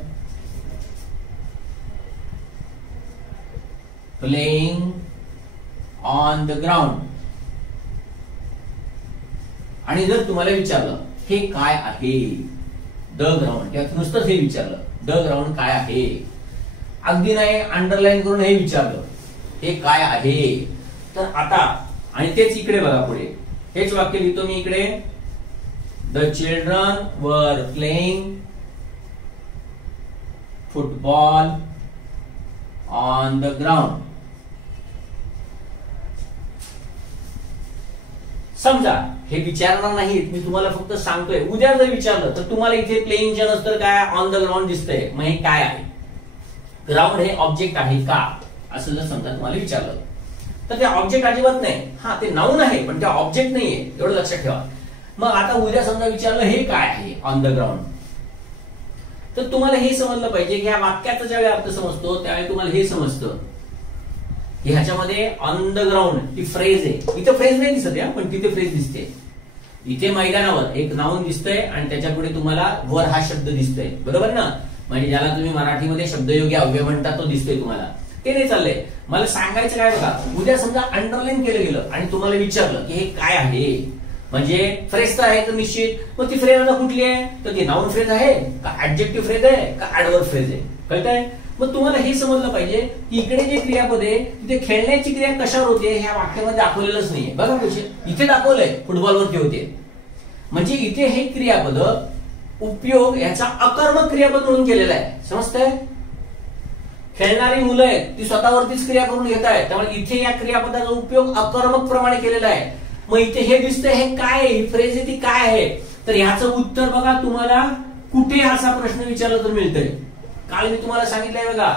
playing on the ground. आणि जर तुम्हाला विचारलं हे काय आहे, द ग्राउंड, किंवा नुसतंच हे विचारलं द ग्राउंड काय आहे, अगदी नाही अंडरलाईन करून हे विचारलं हे काय आहे, तर आता आणि तेच इकडे बघा पुढे हेच वाक्य लिहितो मी इकडे, the children were playing football on the ground. समजा हे विचारणार नाहीत, मी तुम्हाला फक्त सांगतोय, उद्या जर विचारलं तर तुम्हाला इथे प्लेइंगच्या नंतर काय ऑन द ग्राउंड दिसतंय, मग हे काय आहे. ग्राउंड हे ऑब्जेक्ट आहे का, असं जर समजा तुम्हाला विचारलं तर ते ऑब्जेक्ट अजिबात नाही. हा, ते नाऊन आहे पण ते ऑब्जेक्ट नाहीये, एवढं लक्षात ठेवा. मग आता उद्या समजा विचारलं हे काय आहे ऑन द ग्राउंड, तर तुम्हाला हे समजलं पाहिजे की ह्या वाक्याचा ज्यावेळी अर्थ समजतो त्यावेळी तुम्हाला हे समजतं की ह्याच्यामध्ये on the ground he phrase आहे. इथे फ्रेज नाही दिसत या, पण तिथे फ्रेज दिसते. इथे मैदानावर एक नाऊन दिसतंय आणि त्याच्या पुढे तुम्हाला वर हा शब्द दिसतोय, बरोबर ना. म्हणजे ज्याला तुम्ही मराठीमध्ये शब्दयोगी अव्यय म्हणता तो दिसतोय तुम्हाला. ते नाही चाललंय, मला सांगायचं काय बघा. उद्या समजा अंडरलाईन केलं गेलं आणि तुम्हाला विचारलं की हे काय आहे, म्हणजे फ्रेज तर आहे तर निश्चित. मग ती फ्रेज आता कुठली आहे, तर ती नाऊन फ्रेज आहे का ऍडजेक्टिव्ह फ्रेज आहे का ऍडवर्ब फ्रेज आहे, कळतंय. मग तुम्हाला हे समजलं पाहिजे की इकडे जे क्रियापद आहे तिथे खेळण्याची क्रिया कशावर होते ह्या वाक्यामध्ये दाखवलेलंच नाहीये. बघा कसे इथे दाखवलंय फुटबॉलवरती होते, म्हणजे इथे हे क्रियापद उपयोग याचा अकर्मक क्रियापद म्हणून केलेला आहे, समजतंय. खेळणारी मुलं आहेत ती स्वतःवरतीच क्रिया करून घेत आहेत, त्यामुळे इथे या क्रियापदाचा उपयोग अकर्मक प्रमाणे केलेला आहे. मग इथे हे दिसतंय हे काय आहे, ही फ्रेज आहे ती काय आहे, तर ह्याचं उत्तर बघा तुम्हाला कुठे असा प्रश्न विचारला तर मिळतंय. काल मी तुम्हाला सांगितलंय बघा,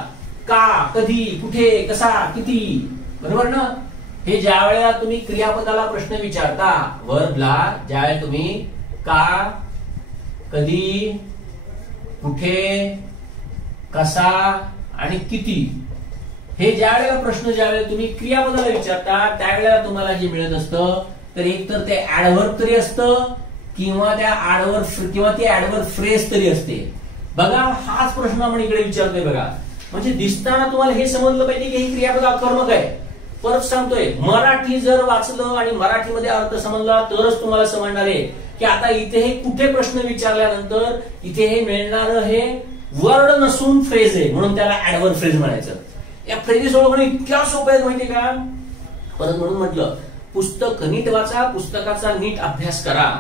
का, कधी, कुठे, कसा, किती, बरोबर ना. हे ज्या वेळेला तुम्ही क्रियापदाला प्रश्न विचारता वर्बला, ज्यावेळेला तुम्ही का, कधी, कुठे, कसा आणि किती हे ज्या वेळेला प्रश्न ज्यावेळेला तुम्ही क्रियापदाला विचारता त्यावेळेला तुम्हाला जे मिळत असतं तर एक तर ते ऍडवर्ब तरी असतं किंवा ती ऍडवर्ब फ्रेज तरी असते. बघा हाच प्रश्न आपण इकडे विचारतोय बघा. म्हणजे दिसताना तुम्हाला हे समजलं पाहिजे की हे क्रियापद अकर्मक आहे. परत सांगतोय, मराठी जर वाचलं आणि मराठीमध्ये अर्थ समजला तरच तुम्हाला समजणार आहे की आता इथे हे कुठे प्रश्न विचारल्यानंतर इथे हे मिळणार हे वर्ड नसून फ्रेज आहे, म्हणून त्याला ऍडवर्ब फ्रेज म्हणायचं. या फ्रेजेस ओळखणं इतक्या सोपं आहे माहितीये का. परत म्हणून म्हटलं पुस्तक नीट वाचा, पुस्तकाचा नीट अभ्यास करा.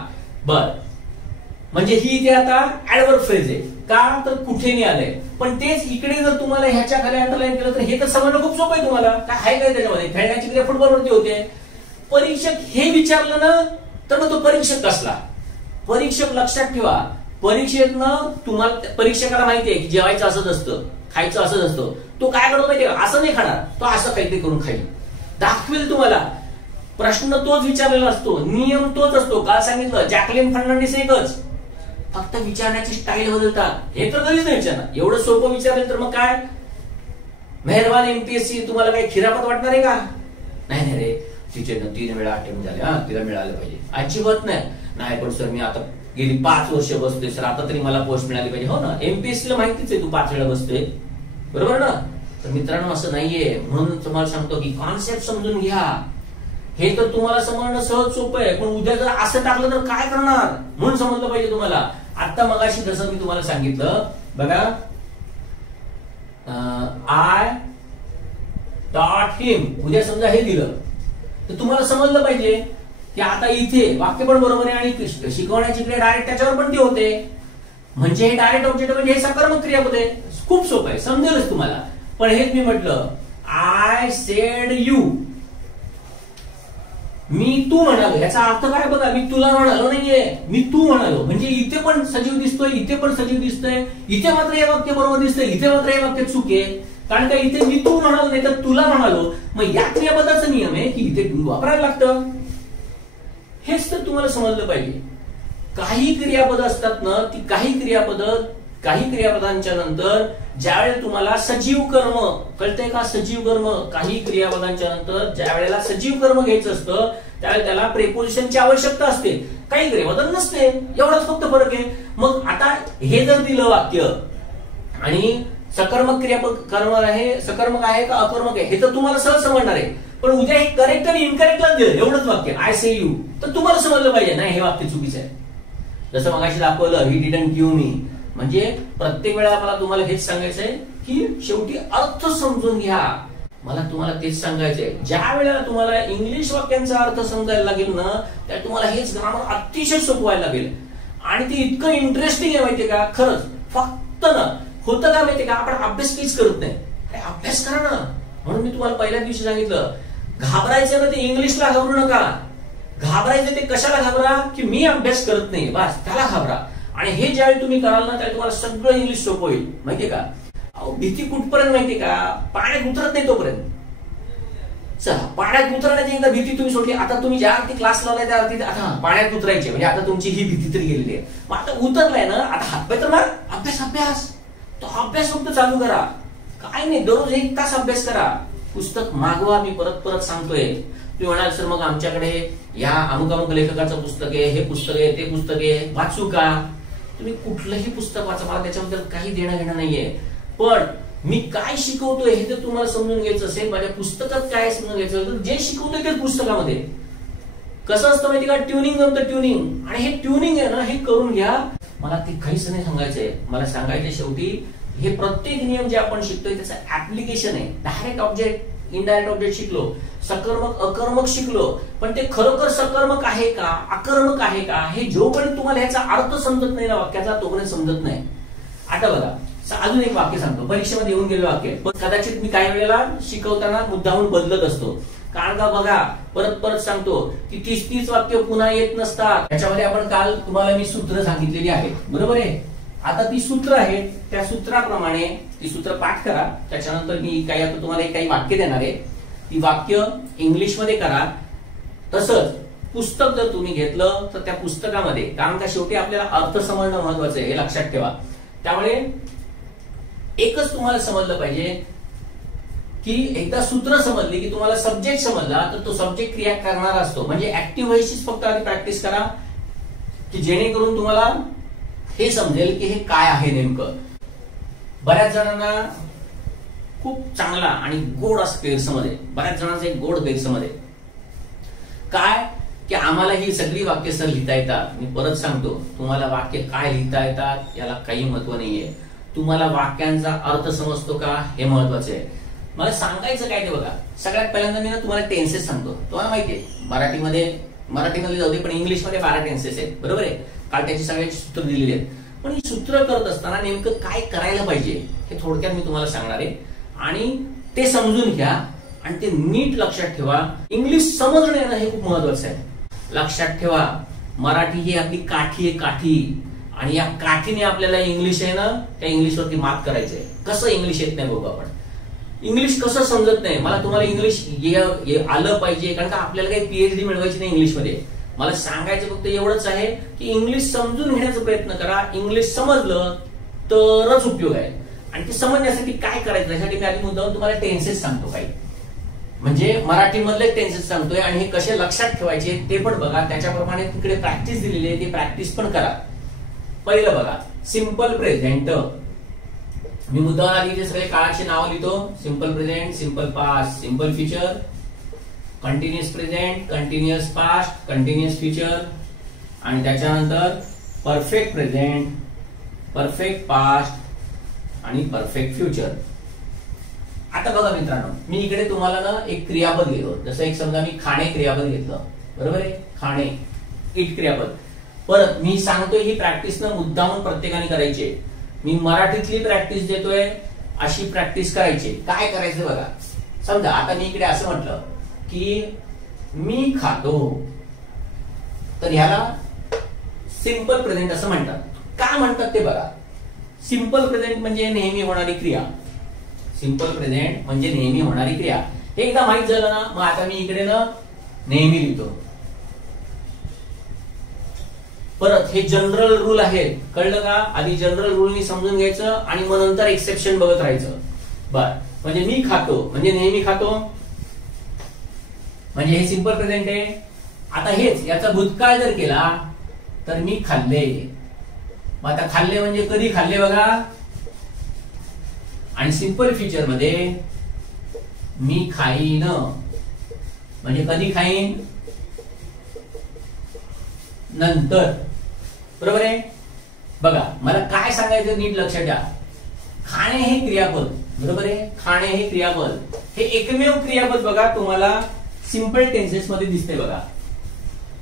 बर, म्हणजे ही इथे आता ऍडवर्ब फ्रेज आहे का, तर कुठे नाही आलंय. पण तेच इकडे जर तुम्हाला ह्याच्या खाली अंडरलाईन केलं तर हे तर समजणं खूप सोपं आहे तुम्हाला. काय आहे काय त्याच्यामध्ये, खेळण्याची क्रिया फुटबॉलवरती होते. परीक्षक हे विचारलं ना तर मग तो परीक्षक कसला. परीक्षक लक्षात ठेवा, परीक्षेतनं तुम्हाला परीक्षकाला माहिती आहे की जेवायचं असंच असतं, खायचं असंच असतं. तो काय करतो माहितीये का, असं नाही खाणार, तो असं काहीतरी करून खाईल, दाखवेल तुम्हाला. प्रश्न तोच विचारलेला असतो, नियम तोच असतो. काल सांगितलं जॅकलिन फर्नांडिस एकच, फक्त विचारण्याची स्टाईल बदलतात. हे तर कधीच नाही विचारणार. एवढं सोपं विचारलं तर मग काय मेहरबान एमपीएससी तुम्हाला काही खिरापत वाटणार आहे का. नाही नाही रे, तिचे 3 वेळा अटेम्प्ट झाले, हा तिला मिळालं पाहिजे, अजिबात नाही. नाही पण सर मी आता गेली 5 वर्ष बसतोय सर, आता तरी मला पोस्ट मिळाली पाहिजे. हो ना, एमपीएससी ला माहितीच आहे तू 5 वेळा बसतोय, बरोबर ना. तर मित्रांनो असं नाहीये, म्हणून तुम्हाला सांगतो की कॉन्सेप्ट समजून घ्या. हे तर तुम्हाला समजणं सहज सोपं आहे, पण उद्या जर असं टाकलं तर काय करणार म्हणून समजलं पाहिजे तुम्हाला. आता मगाशी जसं मी तुम्हाला सांगितलं बघा, आय टॉट हिम, उद्या समजा हे दिलं तर तुम्हाला समजलं पाहिजे की आता इथे वाक्य पण बरोबर आहे आणि शिकवण्याची क्रिया डायरेक्ट त्याच्यावर पण ती होते. म्हणजे हे डायरेक्ट ऑब्जेक्ट म्हणजे हे सकारात्मक क्रियापद आहे. खूप सोपं आहे, समजेलच तुम्हाला. पण हेच मी म्हटलं, आय सेड यू, मी तू म्हणालो, याचा अर्थ काय बघा, मी तुला म्हणालो नाहीये, मी तू म्हणालो. म्हणजे इथे पण सजीव दिसतोय, इथे पण सजीव दिसतोय, इथे मात्र हे वाक्य बरोबर दिसतंय, इथे मात्र हे वाक्य चूक आहे. कारण का इथे मी तू म्हणालो नाही तर तुला म्हणालो. मग या क्रियापदाचा नियम आहे की इथे वापरायला लागतं. हेच तर तुम्हाला समजलं पाहिजे. काही क्रियापद असतात ना, ती काही क्रियापदांच्या नंतर ज्यावेळेला तुम्हाला सजीव कर्म कळतंय का, सजीव कर्म, काही क्रियापदांच्या नंतर ज्या वेळेला सजीव कर्म घ्यायचं असतं त्यावेळेला त्याला प्रेपोजिशनची आवश्यकता असते, काही क्रियापद नसते. एवढाच फक्त फरक आहे. मग आता हे जर दिलं वाक्य आणि सकर्मक क्रियापद कर्म आहे, सकर्मक आहे का अकर्मक आहे हे तर तुम्हाला सहज समजणार आहे. पण उद्या हे करेक्ट आणि इनकरेक्टलाच दिलं एवढंच वाक्य, आय से यू, तर तुम्हाला समजलं पाहिजे नाही हे वाक्य चुकीचं आहे. जसं मगाशी दाखवलं, ही डिडंट गिव्ह मी, म्हणजे प्रत्येक वेळा मला तुम्हाला हेच सांगायचंय की शेवटी अर्थ समजून घ्या. मला तुम्हाला तेच सांगायचंय, ज्या वेळेला तुम्हाला इंग्लिश वाक्यांचा अर्थ समजायला लागेल ना त्या तुम्हाला हेच ग्रामर अतिशय सोपं व्हायला लागेल. आणि ते इतकं इंटरेस्टिंग आहे माहितीये का, खरंच. फक्त ना होतं का माहितीये का, आपण अभ्यास काहीच करत नाही. अभ्यास करा ना. म्हणून मी तुम्हाला पहिल्या दिवशी सांगितलं, घाबरायचं ना ते इंग्लिशला घाबरू नका. घाबरायचं ते कशाला घाबरा की मी अभ्यास करत नाही, बस त्याला घाबरा. आणि हे ज्यावेळी तुम्ही कराल ना त्यावेळी तुम्हाला सगळं इंग्लिश सोपं होईल माहितीये का. अहो भीती कुठपर्यंत माहिती का, पाण्यात उतरत नाही तोपर्यंत. चला पाण्यात उतरण्याची एकदा भीती तुम्ही सोडली, आता तुम्ही ज्या अर्थी क्लास लावलाय त्या अर्थी आता पाण्यात उतरायचे म्हणजे आता तुमची ही भीती तरी गेलेली आहे. मग आता उतरलाय ना, आता हातपाय तर मार, अभ्यास अभ्यास, तो अभ्यास फक्त चालू करा. काय नाही, दररोज 1 तास अभ्यास करा. पुस्तक मागवा, मी परत परत सांगतोय. तुम्ही म्हणाल सर मग आमच्याकडे या अमुक अमुक लेखकाचं पुस्तक आहे, हे पुस्तक आहे, ते पुस्तक आहे, वाचू का? तुम्ही कुठलंही पुस्तक वाचा, मला त्याच्याबद्दल काही देणं घेणं नाहीये. पण मी काय शिकवतोय हे जर तुम्हाला समजून घ्यायचं असेल, माझ्या पुस्तकात काय समजून घ्यायचं असेल, तर जे शिकवतोय तेच पुस्तकामध्ये. कसं असतं माहिती का, ट्युनिंग जमतं ट्युनिंग. आणि हे ट्युनिंग आहे ना, हे करून घ्या. मला ते काहीच नाही सांगायचंय, मला सांगायचंय शेवटी हे प्रत्येक नियम जे आपण शिकतोय त्याचं ऍप्लिकेशन आहे. डायरेक्ट ऑब्जेक्ट, इनडायरेक्ट ऑब्जेक्ट शिकलो, सकर्मक अकर्मक शिकलो, पण ते खरोखर सकर्मक आहे का अकर्मक आहे का हे जोपर्यंत तुम्हाला याचा अर्थ समजत नाही ना वाक्याचा, तोपर्यंत समजत नाही. आता बघा, अजून एक वाक्य सांगतो, परीक्षेमध्ये येऊन गेलं वाक्य, पण कदाचित मी काही वेळेला शिकवताना मुद्दाहून बदलत असतो. कारण का बघा, परत परत सांगतो की 30 वाक्य पुन्हा येत नसतात. त्याच्यामध्ये आपण काल तुम्हाला मी सूत्र सांगितलेली आहेत, बरोबर आहे. आता ती सूत्र आहेत, त्या सूत्राप्रमाणे ती सूत्र पाठ करा. त्याच्यानंतर मी काही आता तुम्हाला काही वाक्य देणार आहे, ती वाक्य इंग्लिश मध्ये करा. तसंच पुस्तक जर तुम्ही घेतलं तर त्या पुस्तकामध्ये, कारण का शेवटी आपल्याला अर्थ समजणं महत्वाचं आहे हे लक्षात ठेवा. त्यामुळे एकच तुम्हाला समजलं पाहिजे की एकदा सूत्र समजली की तुम्हाला सब्जेक्ट समजला तर तो सब्जेक्ट क्रिया करणारा असतो. म्हणजे ऍक्टिव्ह व्हायचीच फक्त आधी प्रॅक्टिस करा की जेणेकरून तुम्हाला हे समजेल की हे काय आहे नेमकं. बऱ्याच जणांना खूप चांगला आणि गोड असं गैरसमज आहे, बऱ्याच जणांचा एक गोड गैरसमज आहे काय की आम्हाला ही सगळी वाक्य सर लिहिता येतात. मी परत सांगतो, तुम्हाला वाक्य काय लिहिता येतात याला काही महत्व नाहीये, तुम्हाला वाक्यांचा अर्थ समजतो का हे महत्वाचे आहे. मला सांगायचं काय ते बघा, सगळ्यात पहिल्यांदा मी ना तुम्हाला टेन्सेस सांगतो. तुम्हाला माहितीये मराठीमध्ये जाऊ दे, पण इंग्लिशमध्ये 12 टेन्सेस आहेत, बरोबर आहे. काल त्याची सगळ्याची सूत्र दिलेली आहेत. पण ही सूत्र करत असताना नेमकं काय करायला पाहिजे हे थोडक्यात मी तुम्हाला सांगणार आहे, आणि ते समजून घ्या आणि ते नीट लक्षात ठेवा. इंग्लिश समजणं येणं हे खूप महत्वाचं आहे. लक्षात ठेवा, मराठी ही आपली काठी आहे, काठी, आणि या काठीने आपल्याला इंग्लिश आहे ना, त्या इंग्लिशवरती मात करायचंय. कसं इंग्लिश येत नाही बघू आपण, इंग्लिश कसं समजत नाही. मला तुम्हाला इंग्लिश आलं पाहिजे, कारण का आपल्याला काही पीएचडी मिळवायची नाही इंग्लिशमध्ये. मला सांगायचं फक्त एवढंच आहे की इंग्लिश समजून घेण्याचा प्रयत्न करा. इंग्लिश समजलं तरच उपयोग आहे. आणि ते समजण्यासाठी काय करायचं यासाठी मी आधी मुद्दाम तुम्हाला टेन्सेस सांगतो काही, म्हणजे मराठीमधले टेन्सेस सांगतोय आणि हे कसे लक्षात ठेवायचे ते पण बघा. त्याच्याप्रमाणे तिकडे प्रॅक्टिस दिलेली आहे, ती प्रॅक्टिस पण करा. पहिलं बघा, सिंपल प्रेझेंट. मी मुद्दा आधी सगळे काळाचे नाव लिहितो. Simple present, simple past, simple future, continuous present, continuous past, continuous future, आणि त्याच्यानंतर परफेक्ट प्रेझेंट, परफेक्ट पास्ट आणि परफेक्ट फ्युचर. आता बघा मित्रांनो, मी इकडे तुम्हाला ना एक क्रियापद घेतो. जसं एक समजा मी खाणे क्रियापद घेतलं, बरोबर आहे, खाणे, इट क्रियापद. परत मी सांगतोय ही प्रॅक्टिस ना मुद्दामून प्रत्येकाने करायची. मी मराठीतली प्रॅक्टिस देतोय, अशी प्रॅक्टिस करायची. काय करायचं बघा, समजा आता मी इकडे असं म्हटलं की मी खातो, तर ह्याला सिंपल प्रेझेंट असं म्हणतात. काय म्हणतात ते बघा. सिंपल प्रेझेंट म्हणजे नेहमी होणारी क्रिया. सिंपल प्रेझेंट म्हणजे नेहमी होणारी क्रिया. हे एकदा माहित झालं ना, मग आता मी इकडे ना नेहमी लिहितो. परत हे जनरल रूल आहेत, कळलं का. आधी जनरल रूलनी समजून घ्यायचं आणि मग नंतर एक्सेप्शन बघत राहायचं. बर, म्हणजे मी खातो म्हणजे नेहमी खातो, म्हणजे हे सिंपल प्रेझेंट आहे. आता हेच याचा भूतकाळ जर केला तर मी खाल्ले. मग आता खाल्ले म्हणजे कधी खाल्ले बघा. आणि सिंपल फ्युचर मध्ये मी खाईन म्हणजे कधी खाईन, नंतर, बरोबर आहे. बघा मला काय सांगायचं नीट लक्षात द्या. खाणे हे क्रियापद, बरोबर आहे, खाणे हे क्रियापद. हे एकमेव क्रियापद बघा तुम्हाला सिंपल टेन्सेस मध्ये दिसते बघा.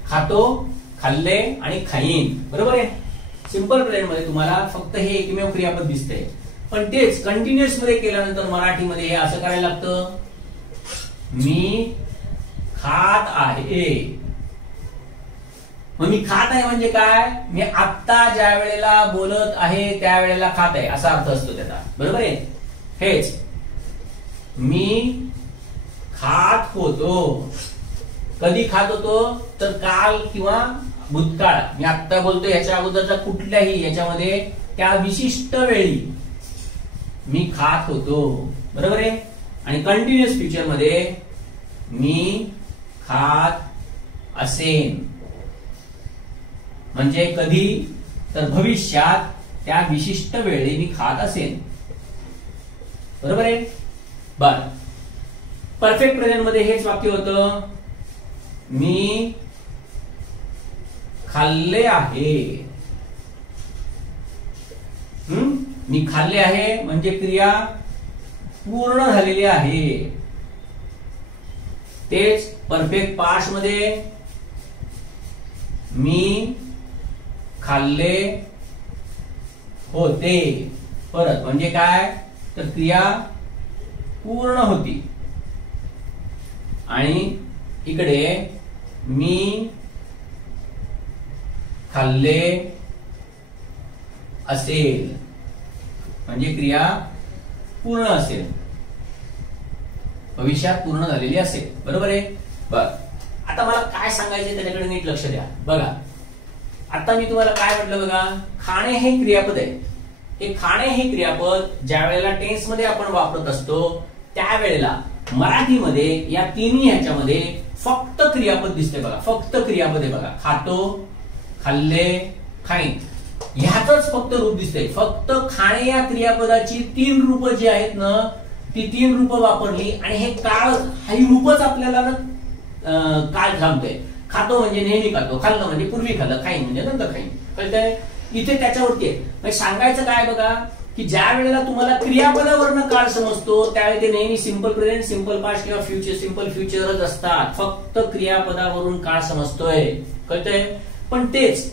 खातो, खाल्ले आणि खाईन, बरोबर आहे. सिंपल प्रेझेंट मध्ये तुम्हाला फक्त हे एकमेव क्रियापद दिसते. पण तेच कंटिन्युअस मध्ये केल्यानंतर मराठीमध्ये हे असं करायला लागतं, मी खात आहे. मग मी खात आहे म्हणजे काय, मी आत्ता ज्या वेळेला बोलत आहे त्यावेळेला खात आहे असा अर्थ असतो त्याचा, बरोबर आहे. हेच मी खात होतो. कधी खात होतो तर काल किंवा भूतकाळ. मी आता बोलतो याच्या अगोदरचा कुठल्याही याच्यामध्ये त्या विशिष्ट वेळी मी खात होतो. बरोबर आहे. आणि कंटिन्युअस फ्युचर मध्ये मी खात असेन. म्हणजे कधी तर भविष्यात त्या विशिष्ट वेळी मी खात असेन. बरोबर आहे. बर परफेक्ट प्रेझेंट मध्ये हेच वाक्य होतं, मी खाल्ले आहे. मी खाल्ले आहे म्हणजे क्रिया पूर्ण झालेली आहे. तेच परफेक्ट पास्ट मध्ये मी खाल्ले होते. परत म्हणजे काय तर क्रिया पूर्ण होती. आणि इकडे मी खाल्ले असेल म्हणजे क्रिया पूर्ण असेल, भविष्यात पूर्ण झालेली असेल. बरोबर आहे. बर आता मला काय सांगायचे त्याच्याकडे नीट लक्ष द्या. बघा आता मी तुम्हाला काय म्हटलं बघा, खाणे हे क्रियापद आहे. हे खाणे हे क्रियापद ज्या वेळेला टेन्स मध्ये आपण वापरत असतो त्यावेळेला मराठीमध्ये या तिन्ही ह्याच्यामध्ये फक्त क्रियापद दिसते बघा. फक्त क्रियापद आहे बघा. खातो, खाल्ले, खाईन ह्याच फक्त रूप दिसते. फक्त खाणे या क्रियापदाची 3 रूप जी आहेत ना ती 3 रूप वापरली आणि हे काळ ही रूपच आपल्याला ना काळ थांबतोय. खातो म्हणजे नेहमी खातो, खाल्लं म्हणजे पूर्वी खाल्लं, खाईन म्हणजे नंतर खाईन. कळतंय. इथे त्याच्यावरती आहे. सांगायचं काय बघा की ज्या वेळेला तुम्हाला क्रियापदावरनं काळ समजतो त्यावेळी ते नेहमी सिंपल प्रेझेंट, सिंपल पास्ट किंवा फ्युचर, सिंपल फ्युचरच असतात. फक्त क्रियापदावरून काळ समजतोय. कळतंय. पण तेच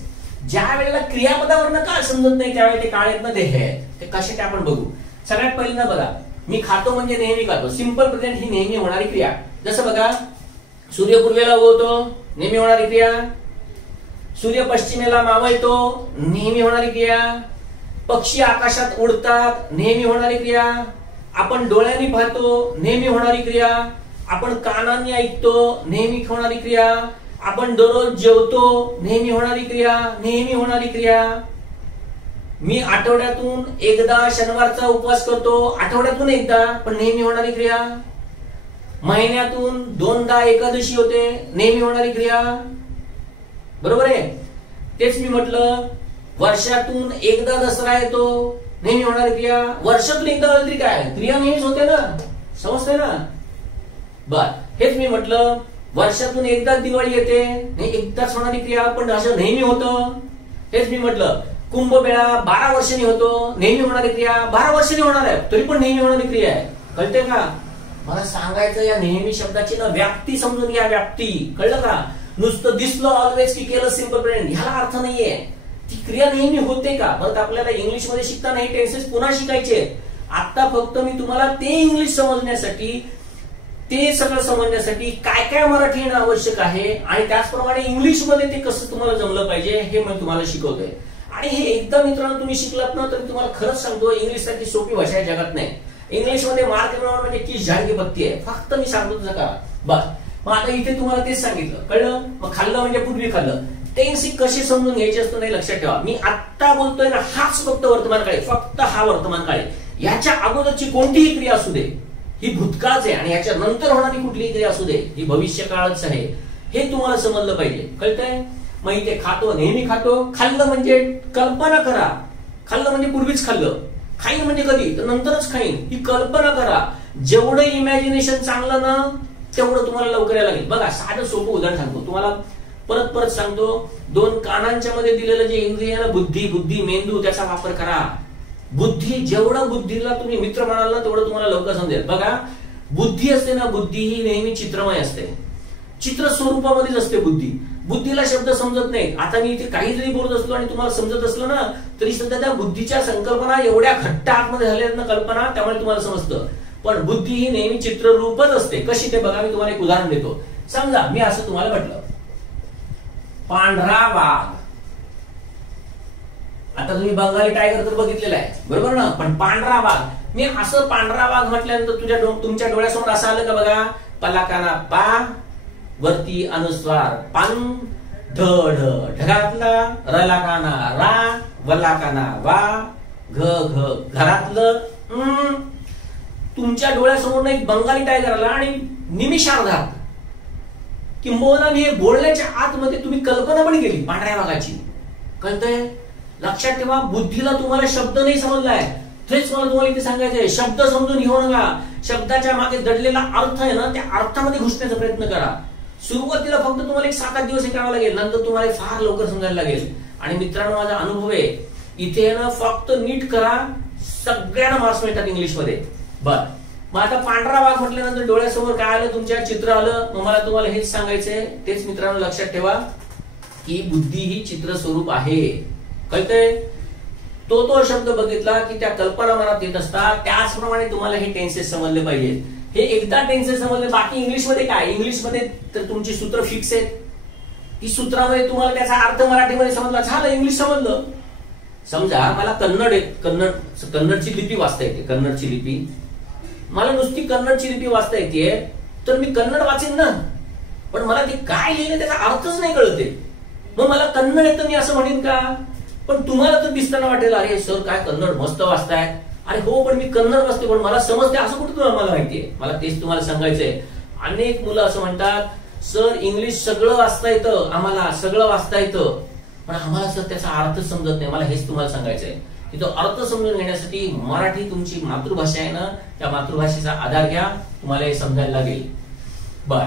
ज्या वेळेला क्रियापदावरनं काळ समजत नाही त्यावेळी ते काळ आहेत ना ते आहेत. ते कसे ते आपण बघू. सगळ्यात पहिल्यांदा बघा मी खातो म्हणजे नेहमी खातो. सिंपल प्रेझेंट ही नेहमी होणारी क्रिया. जसं बघा सूर्य पूर्वेला उगवतो नेहमी होणारी क्रिया. सूर्य पश्चिमेला मावळतो नेहमी होणारी क्रिया. पक्षी आकाशात उडतात नेहमी होणारी क्रिया. आपण डोळ्यांनी पाहतो नेहमी होणारी क्रिया. आपण कानांनी ऐकतो नेहमी होणारी क्रिया. आपण दररोज जेवतो नेहमी होणारी क्रिया. नेहमी होणारी क्रिया. मी आठवड्यातून एकदा शनिवारचा उपवास करतो, आठवड्यातून एकदा, पण नेहमी होणारी क्रिया. महिन्यातून 2दा एकादशी होते नेहमी होणारी क्रिया. बरोबर आहे. तेच मी म्हटलं वर्षातून एकदा दसरा येतो नेहमी होणारी क्रिया. वर्षातून एकदा तरी काय क्रिया नेहमीच होते ना. समजते ना. बर हेच मी म्हटलं वर्षातून एकदाच दिवाळी येते एकदाच होणारी क्रिया पण असं नेहमी होतं. हेच मी म्हटलं कुंभमेळा 12 वर्षांनी होतो नेहमी होणारी क्रिया. 12 वर्षांनी होणार आहे तरी पण नेहमी होणारी क्रिया आहे. कळते का. मला सांगायचं या नेहमी शब्दाची ना व्याप्ती समजून घ्या. व्याप्ती कळलं का. नुसतं दिसलं ऑलवेज की केलं सिंपल प्रेझेंट ह्याला अर्थ नाहीये. ती क्रिया नेहमी होते का. परत आपल्याला इंग्लिश मध्ये शिकताना हे टेन्सेस पुन्हा शिकायचे. आता फक्त मी तुम्हाला ते इंग्लिश समजण्यासाठी ते सगळं समजण्यासाठी काय काय मराठी येणं आवश्यक आहे आणि त्याचप्रमाणे इंग्लिश मध्ये ते कसं तुम्हाला जमलं पाहिजे हे मी तुम्हाला शिकवतोय. आणि हे एकदा मित्रांनो तुम्ही शिकलात ना तर तुम्हाला खरंच सांगतो इंग्लिश सारखी सोपी भाषा या जगात नाही. इंग्लिश मध्ये मार्क मिळवणं म्हणजे किस झाड की पत्ती आहे. फक्त मी सांगतो तुझं करा बस. मग आता इथे तुम्हाला तेच सांगितलं कळलं. मग खाल्लं म्हणजे पूर्वी खाल्लं. टेन्स कशी समजून घ्यायची असतं नाही लक्षात ठेवा. मी आत्ता बोलतोय ना हाच फक्त वर्तमान काळ आहे. फक्त हा वर्तमान काळ आहे. याच्या अगोदरची कोणतीही क्रिया असू दे ही भूतकाळच आहे आणि ह्याच्या नंतर होणारी कुठलीही क्रिया असू दे ही भविष्यकाळच आहे. हे तुम्हाला समजलं पाहिजे. कळतंय. मग इथे खातो नेहमी खातो. खाल्लं म्हणजे कल्पना करा. खाल्लं म्हणजे पूर्वीच खाल्लं. खाईन म्हणजे कधी तर नंतरच खाईन ही कल्पना करा. जेवढं इमॅजिनेशन चांगलं ना तेवढं तुम्हाला लवकर यायला लागेल. बघा साधं सोपं उदाहरण सांगतो तुम्हाला. परत परत सांगतो. 2 कानांच्या मध्ये दिलेलं जे इंद्रिय ना बुद्धी, बुद्धी मेंदू त्याचा वापर करा. बुद्धी जेवढं बुद्धीला तुम्ही मित्र म्हणाल ना तेवढं तुम्हाला लवकर समजेल. बघा बुद्धी असते ना बुद्धी ही नेहमी चित्रमय असते. चित्र स्वरूपामध्येच असते बुद्धी. बुद्धीला शब्द समजत नाही. आता मी इथे काही जरी बोलत असलो आणि तुम्हाला समजत असलं ना तरी सध्या त्या बुद्धीच्या संकल्पना एवढ्या घट्ट आतमध्ये झालेल्या ना कल्पना त्यामुळे तुम्हाला समजतं. पण बुद्धी ही नेहमी चित्ररूपच असते. कशी ते बघा. मी तुम्हाला एक उदाहरण देतो. समजा मी असं तुम्हाला म्हटलं पांढरा वाघ आता तुम्ही बंगाली टायगर तर बघितलेला आहे, बरोबर ना? पण पांढरा वाघ, मी असं पांढरा वाघ म्हटल्यानंतर तुमच्या डोळ्यासमोर असं आलं का बघा? पलाकाना पा, वरती अनुस्वार पान, ढ ढ ढगातला, रलाकाना रा, वलाकाना वा, घ घ घरातलं. तुमच्या डोळ्यासमोर एक बंगाली टायगर आला आणि निमिषार्धात किंबहुना हे बोलण्याच्या आतमध्ये तुम्ही कल्पना पण केली पांढऱ्या वाघाची. कळतंय? लक्षात ठेवा, बुद्धीला तुम्हाला शब्द नाही समजलाय, तेच मला तुम्हाला इथे सांगायचंय. शब्द समजून घेऊ नका, शब्दाच्या मागे दडलेला अर्थ आहे ना, त्या अर्थामध्ये घुसण्याचा प्रयत्न करा. सुरुवातीला फक्त तुम्हाला एक 7-8 दिवस हे करावं लागेल, नंतर तुम्हाला फार लवकर समजायला लागेल. आणि मित्रांनो, माझा अनुभव आहे इथे ना, फक्त नीट करा, सगळ्यांना मार्क्स मिळतात इंग्लिश मध्ये. बर, मग आता पांढरा वाघ म्हटल्यानंतर डोळ्यासमोर काय आलं? तुमच्या चित्र आलं. मग मला तुम्हाला हेच सांगायचंय, तेच मित्रांनो लक्षात ठेवा की बुद्धी ही चित्र स्वरूप आहे. कळतंय? तो शब्द बघितला की त्या कल्पना मनात येत असतात. त्याचप्रमाणे तुम्हाला हे टेन्सेस समजले पाहिजेत. हे एकदा टेन्सेस समजले, बाकी इंग्लिश मध्ये काय? इंग्लिश मध्ये तर तुमची सूत्र फिक्स आहेत. ती सूत्रामध्ये तुम्हाला त्याचा अर्थ मराठीमध्ये समजला, झालं, इंग्लिश समजलं. समजा मला कन्नडची लिपी वाचता येते, कन्नडची लिपी मला नुसती कन्नडची लिपी वाचता येते, तर मी कन्नड वाचेन ना, पण मला ते काय लिहिलं त्याचा अर्थच नाही कळते. मग मला कन्नड येतं, मी असं म्हणेन का? पण तुम्हाला तर दिसताना वाटेल, अरे सर काय कन्नड मस्त वाचताय. अरे हो, पण मी कन्नड वाचते, पण मला समजते असं कुठं तुम्हाला माहितीये? मला तेच तुम्हाला सांगायचंय. अनेक मुलं असं म्हणतात, सर इंग्लिश सगळं वाचता येतं, आम्हाला सगळं वाचता येतं, पण आम्हाला सर त्याचा अर्थ समजत नाही. मला हेच तुम्हाला सांगायचंय की तो अर्थ समजून घेण्यासाठी मराठी तुमची मातृभाषा आहे ना, त्या मातृभाषेचा आधार घ्या, तुम्हाला हे समजायला लागेल. बर,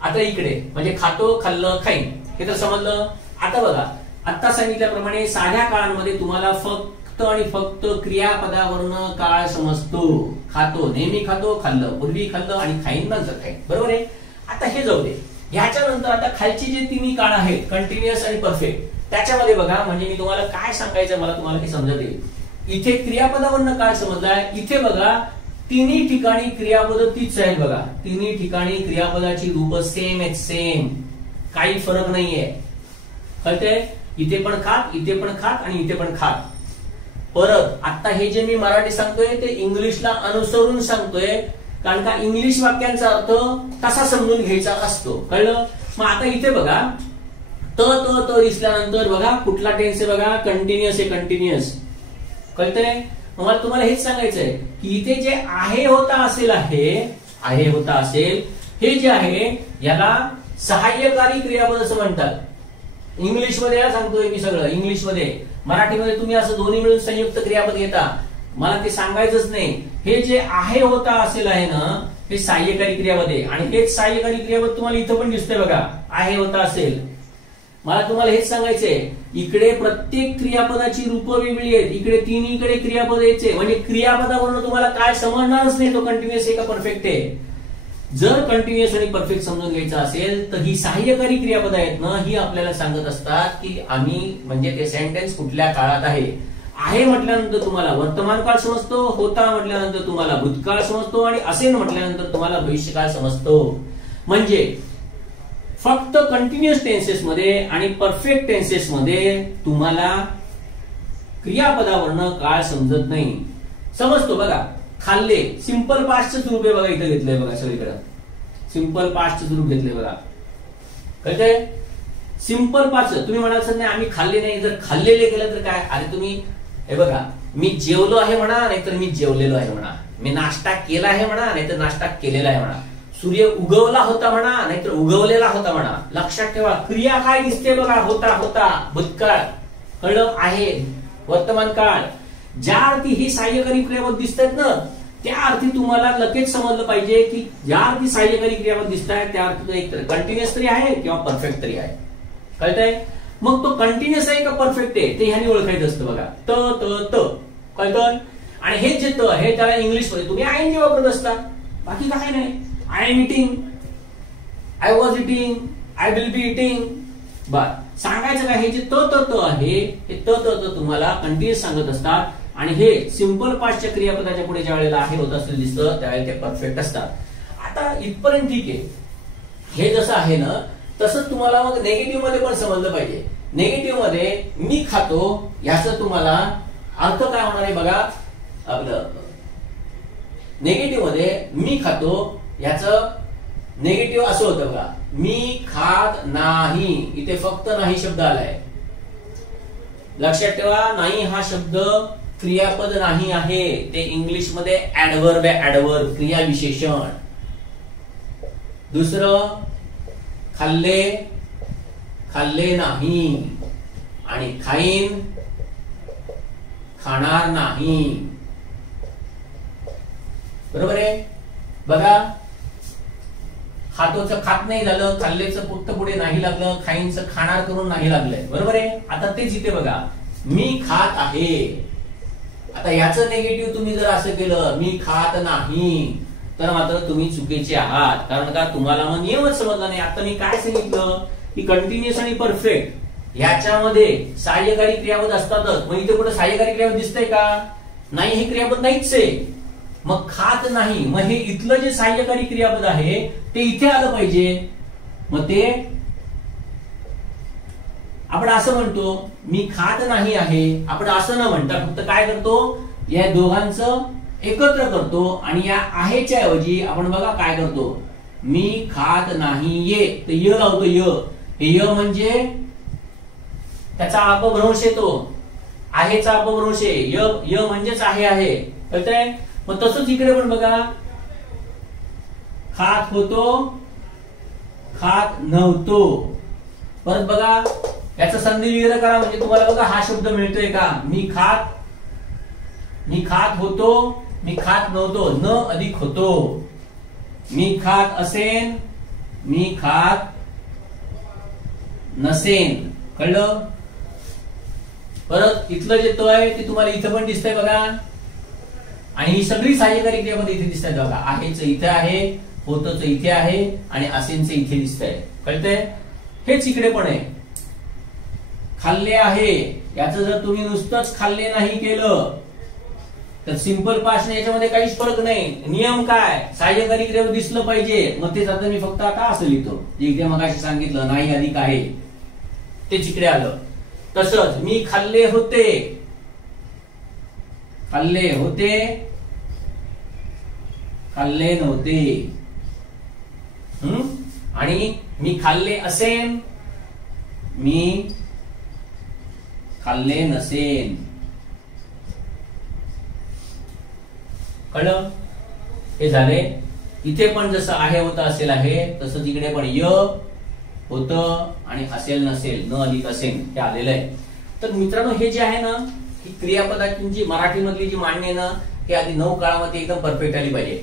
आता इकडे म्हणजे खातो, खाल्लं, खाईन, हे तर समजलं. आता बघा, आता सांगितल्याप्रमाणे साध्या काळांमध्ये तुम्हाला फक्त आणि फक्त क्रियापदावरनं काळ समजतो. खातो, नेहमी खातो, खाल्लं, पूर्वी खाल्लं आणि खाईन नंतर खाईन, बरोबर आहे? आता हे जाऊ दे. ह्याच्यानंतर आता खालची जे तिन्ही काळ आहेत, कंटिन्युअस आणि परफेक्ट, त्याच्यामध्ये बघा, म्हणजे मी तुम्हाला काय सांगायचं मला तुम्हाला हे समजत येईल. इथे क्रियापदावरनं काय समजलाय, इथे बघा तिन्ही ठिकाणी क्रियापद तीच आहेत बघा. तिन्ही ठिकाणी क्रियापदाची रूप सेम आहेत, सेम, काही फरक नाहीये. कळतंय? इथे पण खात, इथे पण खात आणि इथे पण खात. परत आता हे जे मी मराठी सांगतोय ते इंग्लिशला अनुसरून सांगतोय, कारण का इंग्लिश वाक्यांचा अर्थ तसा समजून घ्यायचा असतो. कळलं? मग आता इथे बघा, त दिसल्यानंतर बघा कुठला टेन्स आहे बघा, कंटिन्युअस आहे, कंटिन्युअस. कळतंय? मला तुम्हाला हेच सांगायचंय की इथे जे आहे होता असेल, आहे होता असेल, हे जे आहे याला सहाय्यकारी क्रियापद असं म्हणतात. इंग्लिश मध्ये सांगतोय मी सगळं इंग्लिश मध्ये. मराठीमध्ये तुम्ही असं दोन्ही मिळून संयुक्त क्रियापद घेता, मला ते सांगायचंच नाही. हे जे आहे होता असेल आहे ना, हे सहाय्यकारी क्रियापद आहे. आणि हेच सहाय्यकारी क्रियापद तुम्हाला इथं पण दिसतंय बघा, आहे होता असेल. मला तुम्हाला हेच सांगायचंय, इकडे प्रत्येक क्रियापदाची रूप वेगळी आहेत. इकडे तिन्हीकडे क्रियापद यायचे, म्हणजे क्रियापदावरून तुम्हाला काय समजणारच नाही तो कंटिन्युअस आहे का परफेक्ट आहे. जर कंटिन्युअस आणि परफेक्ट समजून घ्यायचं असेल तर ही सहाय्यकारी क्रियापद आहेत ना, ही आपल्याला सांगत असतात की आम्ही म्हणजे ते सेंटेन्स कुठल्या काळात आहे. आहे म्हटल्यानंतर तुम्हाला वर्तमान काळ समजतो, होता म्हटल्यानंतर तुम्हाला भूतकाळ समजतो, आणि असेल म्हटल्यानंतर तुम्हाला भविष्यकाळ समजतो. म्हणजे फक्त कंटिन्युअस टेन्सेस मध्ये आणि परफेक्ट टेन्सेस मध्ये तुम्हाला क्रियापदावरनं काळ समजत नाही. समजतो बघा, खाल्ले सिंपल पास्टचं स्वरूप आहे बघा, इथं घेतलंय बघा, सगळीकडे सिंपल पास्टचं स्वरूप घेतलंय बघा. कळतंय? Simple past. तुम्ही म्हणाल सर नाही आम्ही खाल्ले नाही, जर खाल्लेले केलं तर काय? अरे तुम्ही हे बघा, मी जेवलो आहे म्हणा, नाहीतर मी जेवलेलो आहे म्हणा. मी नाश्ता केला आहे म्हणा, नाहीतर नाश्ता केलेला आहे म्हणा. सूर्य उगवला होता म्हणा, नाहीतर उगवलेला होता म्हणा. लक्षात ठेवा, क्रिया काय दिसते बघा, होता, भूतकाळ, कळलं, आहे, वर्तमान काळ. ज्या अर्थी ही सहाय्यकारी क्रियापद दिसतात ना, त्या अर्थी तुम्हाला लगेच समजलं पाहिजे की ज्या अर्थी सहाय्यकारी क्रियापद दिसत आहे त्या अर्थी एक तर कंटिन्युअस तरी आहे किंवा परफेक्ट तरी आहे. कळतंय? मग तो कंटिन्युअस आहे का परफेक्ट आहे ते ह्याने ओळखायचं असतं बघा. त कळतं? आणि हे जे त आहे त्याला इंग्लिश मध्ये तुम्ही आयएनजी वापरत असता, बाकी काय नाही. I am eating, I was eating, I will be eating. बर, सांगायचं काय, हे जे त आहे हे त तुम्हाला कंटिन्युअस सांगत असतात. आणि हे सिंपल पास्टच्या क्रियापदाच्या पुढे ज्या वेळेला आहे होत असलेलं दिसतं त्यावेळेला ते परफेक्ट असतात. आता इथपर्यंत ठीक आहे. हे जसं आहे ना तसंच तुम्हाला मग नेगेटिव्ह मध्ये पण समजलं पाहिजे. निगेटिव्ह मध्ये मी खातो याचा तुम्हाला अर्थ काय होणार आहे बघा. आपलं निगेटिव्ह मध्ये मी खातो याचं निगेटिव्ह असं होतं बघा, मी खात नाही. इथे फक्त नाही शब्द आलाय. लक्षात ठेवा, नाही हा शब्द क्रियापद नाही आहे, ते इंग्लिश मध्ये ऍडव्हर्ब आहे. ऍडव्हर्ब क्रिया विशेषण. दुसरं खाल्ले, खाल्ले नाही. आणि खाईन, खाणार नाही. बरोबर आहे बघा. खातोचं खात नाही झालं, खाल्लेचं फक्त पुढे नाही लागलं, खाईनचं खाणार करून नाही लागलंय. बरोबर आहे. आता तेच इथे बघा, मी खात आहे. आता याचं निगेटिव्ह तुम्ही जर असं केलं, मी खात नाही, तर मात्र तुम्ही चुकीचे आहात. कारण का, तुम्हाला मग नियमच समजला नाही. आता मी काय सांगितलं की कंटिन्युअस आणि परफेक्ट याच्यामध्ये सहाय्यकारी क्रियापद असतातच. मग इथे कुठे सहाय्यकारी क्रियापद दिसतंय का? नाही, हे क्रियापद नाहीच आहे. मग खात नाही, मग हे इथलं जे सहाय्यकारी क्रियापद आहे ते इथे आलं पाहिजे. मग ते आपण असं म्हणतो, मी खात नाही आहे. आपण असं न म्हणता फक्त काय करतो, या दोघांचं एकत्र करतो आणि या आहेच्या ऐवजी आपण बघा काय करतो, मी खात नाही ये, तर य लावतो. य म्हणजे त्याचा अपभ्रंश येतो, आहेचा अपभ्रंश आहे. य म्हणजेच आहे. कळतंय? मग तसंच इकडे पण बघा, खात होतो, खात नव्हतो. परत बघा, याचा संधी विग्रह करा म्हणजे तुम्हाला बघा हा शब्द मिळतोय का. मी खात होतो, मी खात नव्हतो. न अधिक होतो. मी खात असेन, मी खात नसेन. कळलं? परत इथलं जे तो आहे ते तुम्हाला इथं पण दिसतंय बघा. आणि ही सगळी सहाय्यकारी क्रियापद इथे दिसतात बघा. आहेच इथे आहे, होतच इथे आहे आणि असेनच इथे दिसतंय. कळतंय? हेच इकडे पण आहे. खाल्ले आहे याचं जर तुम्ही नुसतंच खाल्ले नाही केलं तर सिंपल पास्ट याच्यामध्ये काहीच फरक नाही. नियम काय, सहाय्यकारी क्रियापद दिसलं पाहिजे. मग तेच आता मी फक्त आता असं लिहितो, जे इथे मगाशी सांगितलं नाही अधिक आहे तेच इकडे आलं. तसंच मी खाल्ले होते, खाल्ले होते, खाल्ले नव्हते. आणि मी खाल्ले असेन, मी खाल्ले नसेन. कळलं? हे झाले. इथे पण जसं आहे होतं असेल आहे तसं तिकडे पण य होतं आणि असेल नसेल, न अधिक असेल हे आलेलं आहे. तर मित्रांनो, हे जे आहे ना, ही क्रियापदाची जी मराठीमधली जी मांडणी आहे ना, हे आधी 9 काळामध्ये एकदम परफेक्ट आली पाहिजे.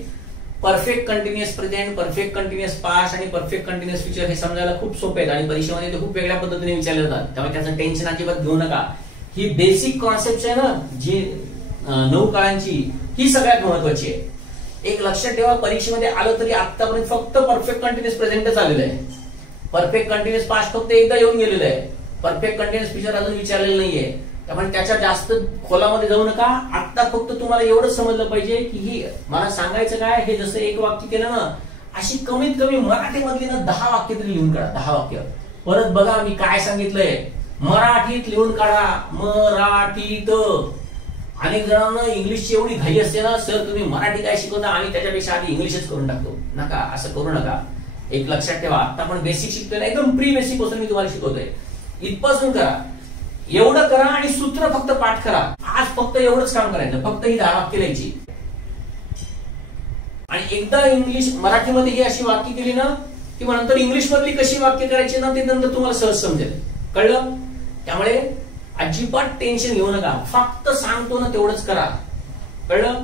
Perfect continuous present, perfect continuous past आणि परफेक्ट कंटिन्युअस फ्युचर हे समजायला खूप सोपे आहेत आणि परीक्षेमध्ये ते खूप वेगळ्या पद्धतीने विचारले जातात. त्यामुळे त्याचं टेन्शन अजिबात घेऊ नका. ही बेसिक कॉन्सेप्ट आहे ना, जी 9 काळांची, ही सगळ्यात महत्वाची आहे. एक लक्षात ठेवा, परीक्षेमध्ये आलं तरी आतापर्यंत फक्त परफेक्ट कंटिन्युअस प्रेझेंटच आलेलं आहे. परफेक्ट कंटिन्युअस पास्ट फक्त एकदा येऊन गेलेलं आहे. परफेक्ट कंटिन्युअस फ्युचर अजून विचारलेलं नाहीये. त्यामुळे त्याच्या जास्त खोलामध्ये जाऊ नका. आता फक्त तुम्हाला एवढंच समजलं पाहिजे की ही मला सांगायचं काय, हे जसं एक वाक्य केलं ना, अशी कमीत कमी मराठीमधली ना 10 वाक्य तरी लिहून काढा. 10 वाक्य. परत बघा मी काय सांगितलंय, मराठीत लिहून काढा. मराठीत. अनेक जणांना इंग्लिशची एवढी घाई असते ना, सर तुम्ही मराठी काय शिकवता आणि त्याच्यापेक्षा आधी इंग्लिशच करून टाकतो. नका, असं करू नका. एक लक्षात ठेवा, आता आपण बेसिक शिकतोय ना, एकदम प्री बेसिक पासून मी तुम्हाला शिकवतोय. इथपासून करा, एवढं करा आणि सूत्र फक्त पाठ करा. आज फक्त एवढंच काम करायचं, फक्त ही 10 वाक्य लिहायची. आणि एकदा इंग्लिश मराठीमध्ये ही अशी वाक्य केली ना, किंवा नंतर इंग्लिश मधली कशी वाक्य करायची ना, ते नंतर तुम्हाला सहज समजेल. कळलं? त्यामुळे अजिबात टेन्शन घेऊ नका. फक्त सांगतो ना तेवढंच करा. कळलं?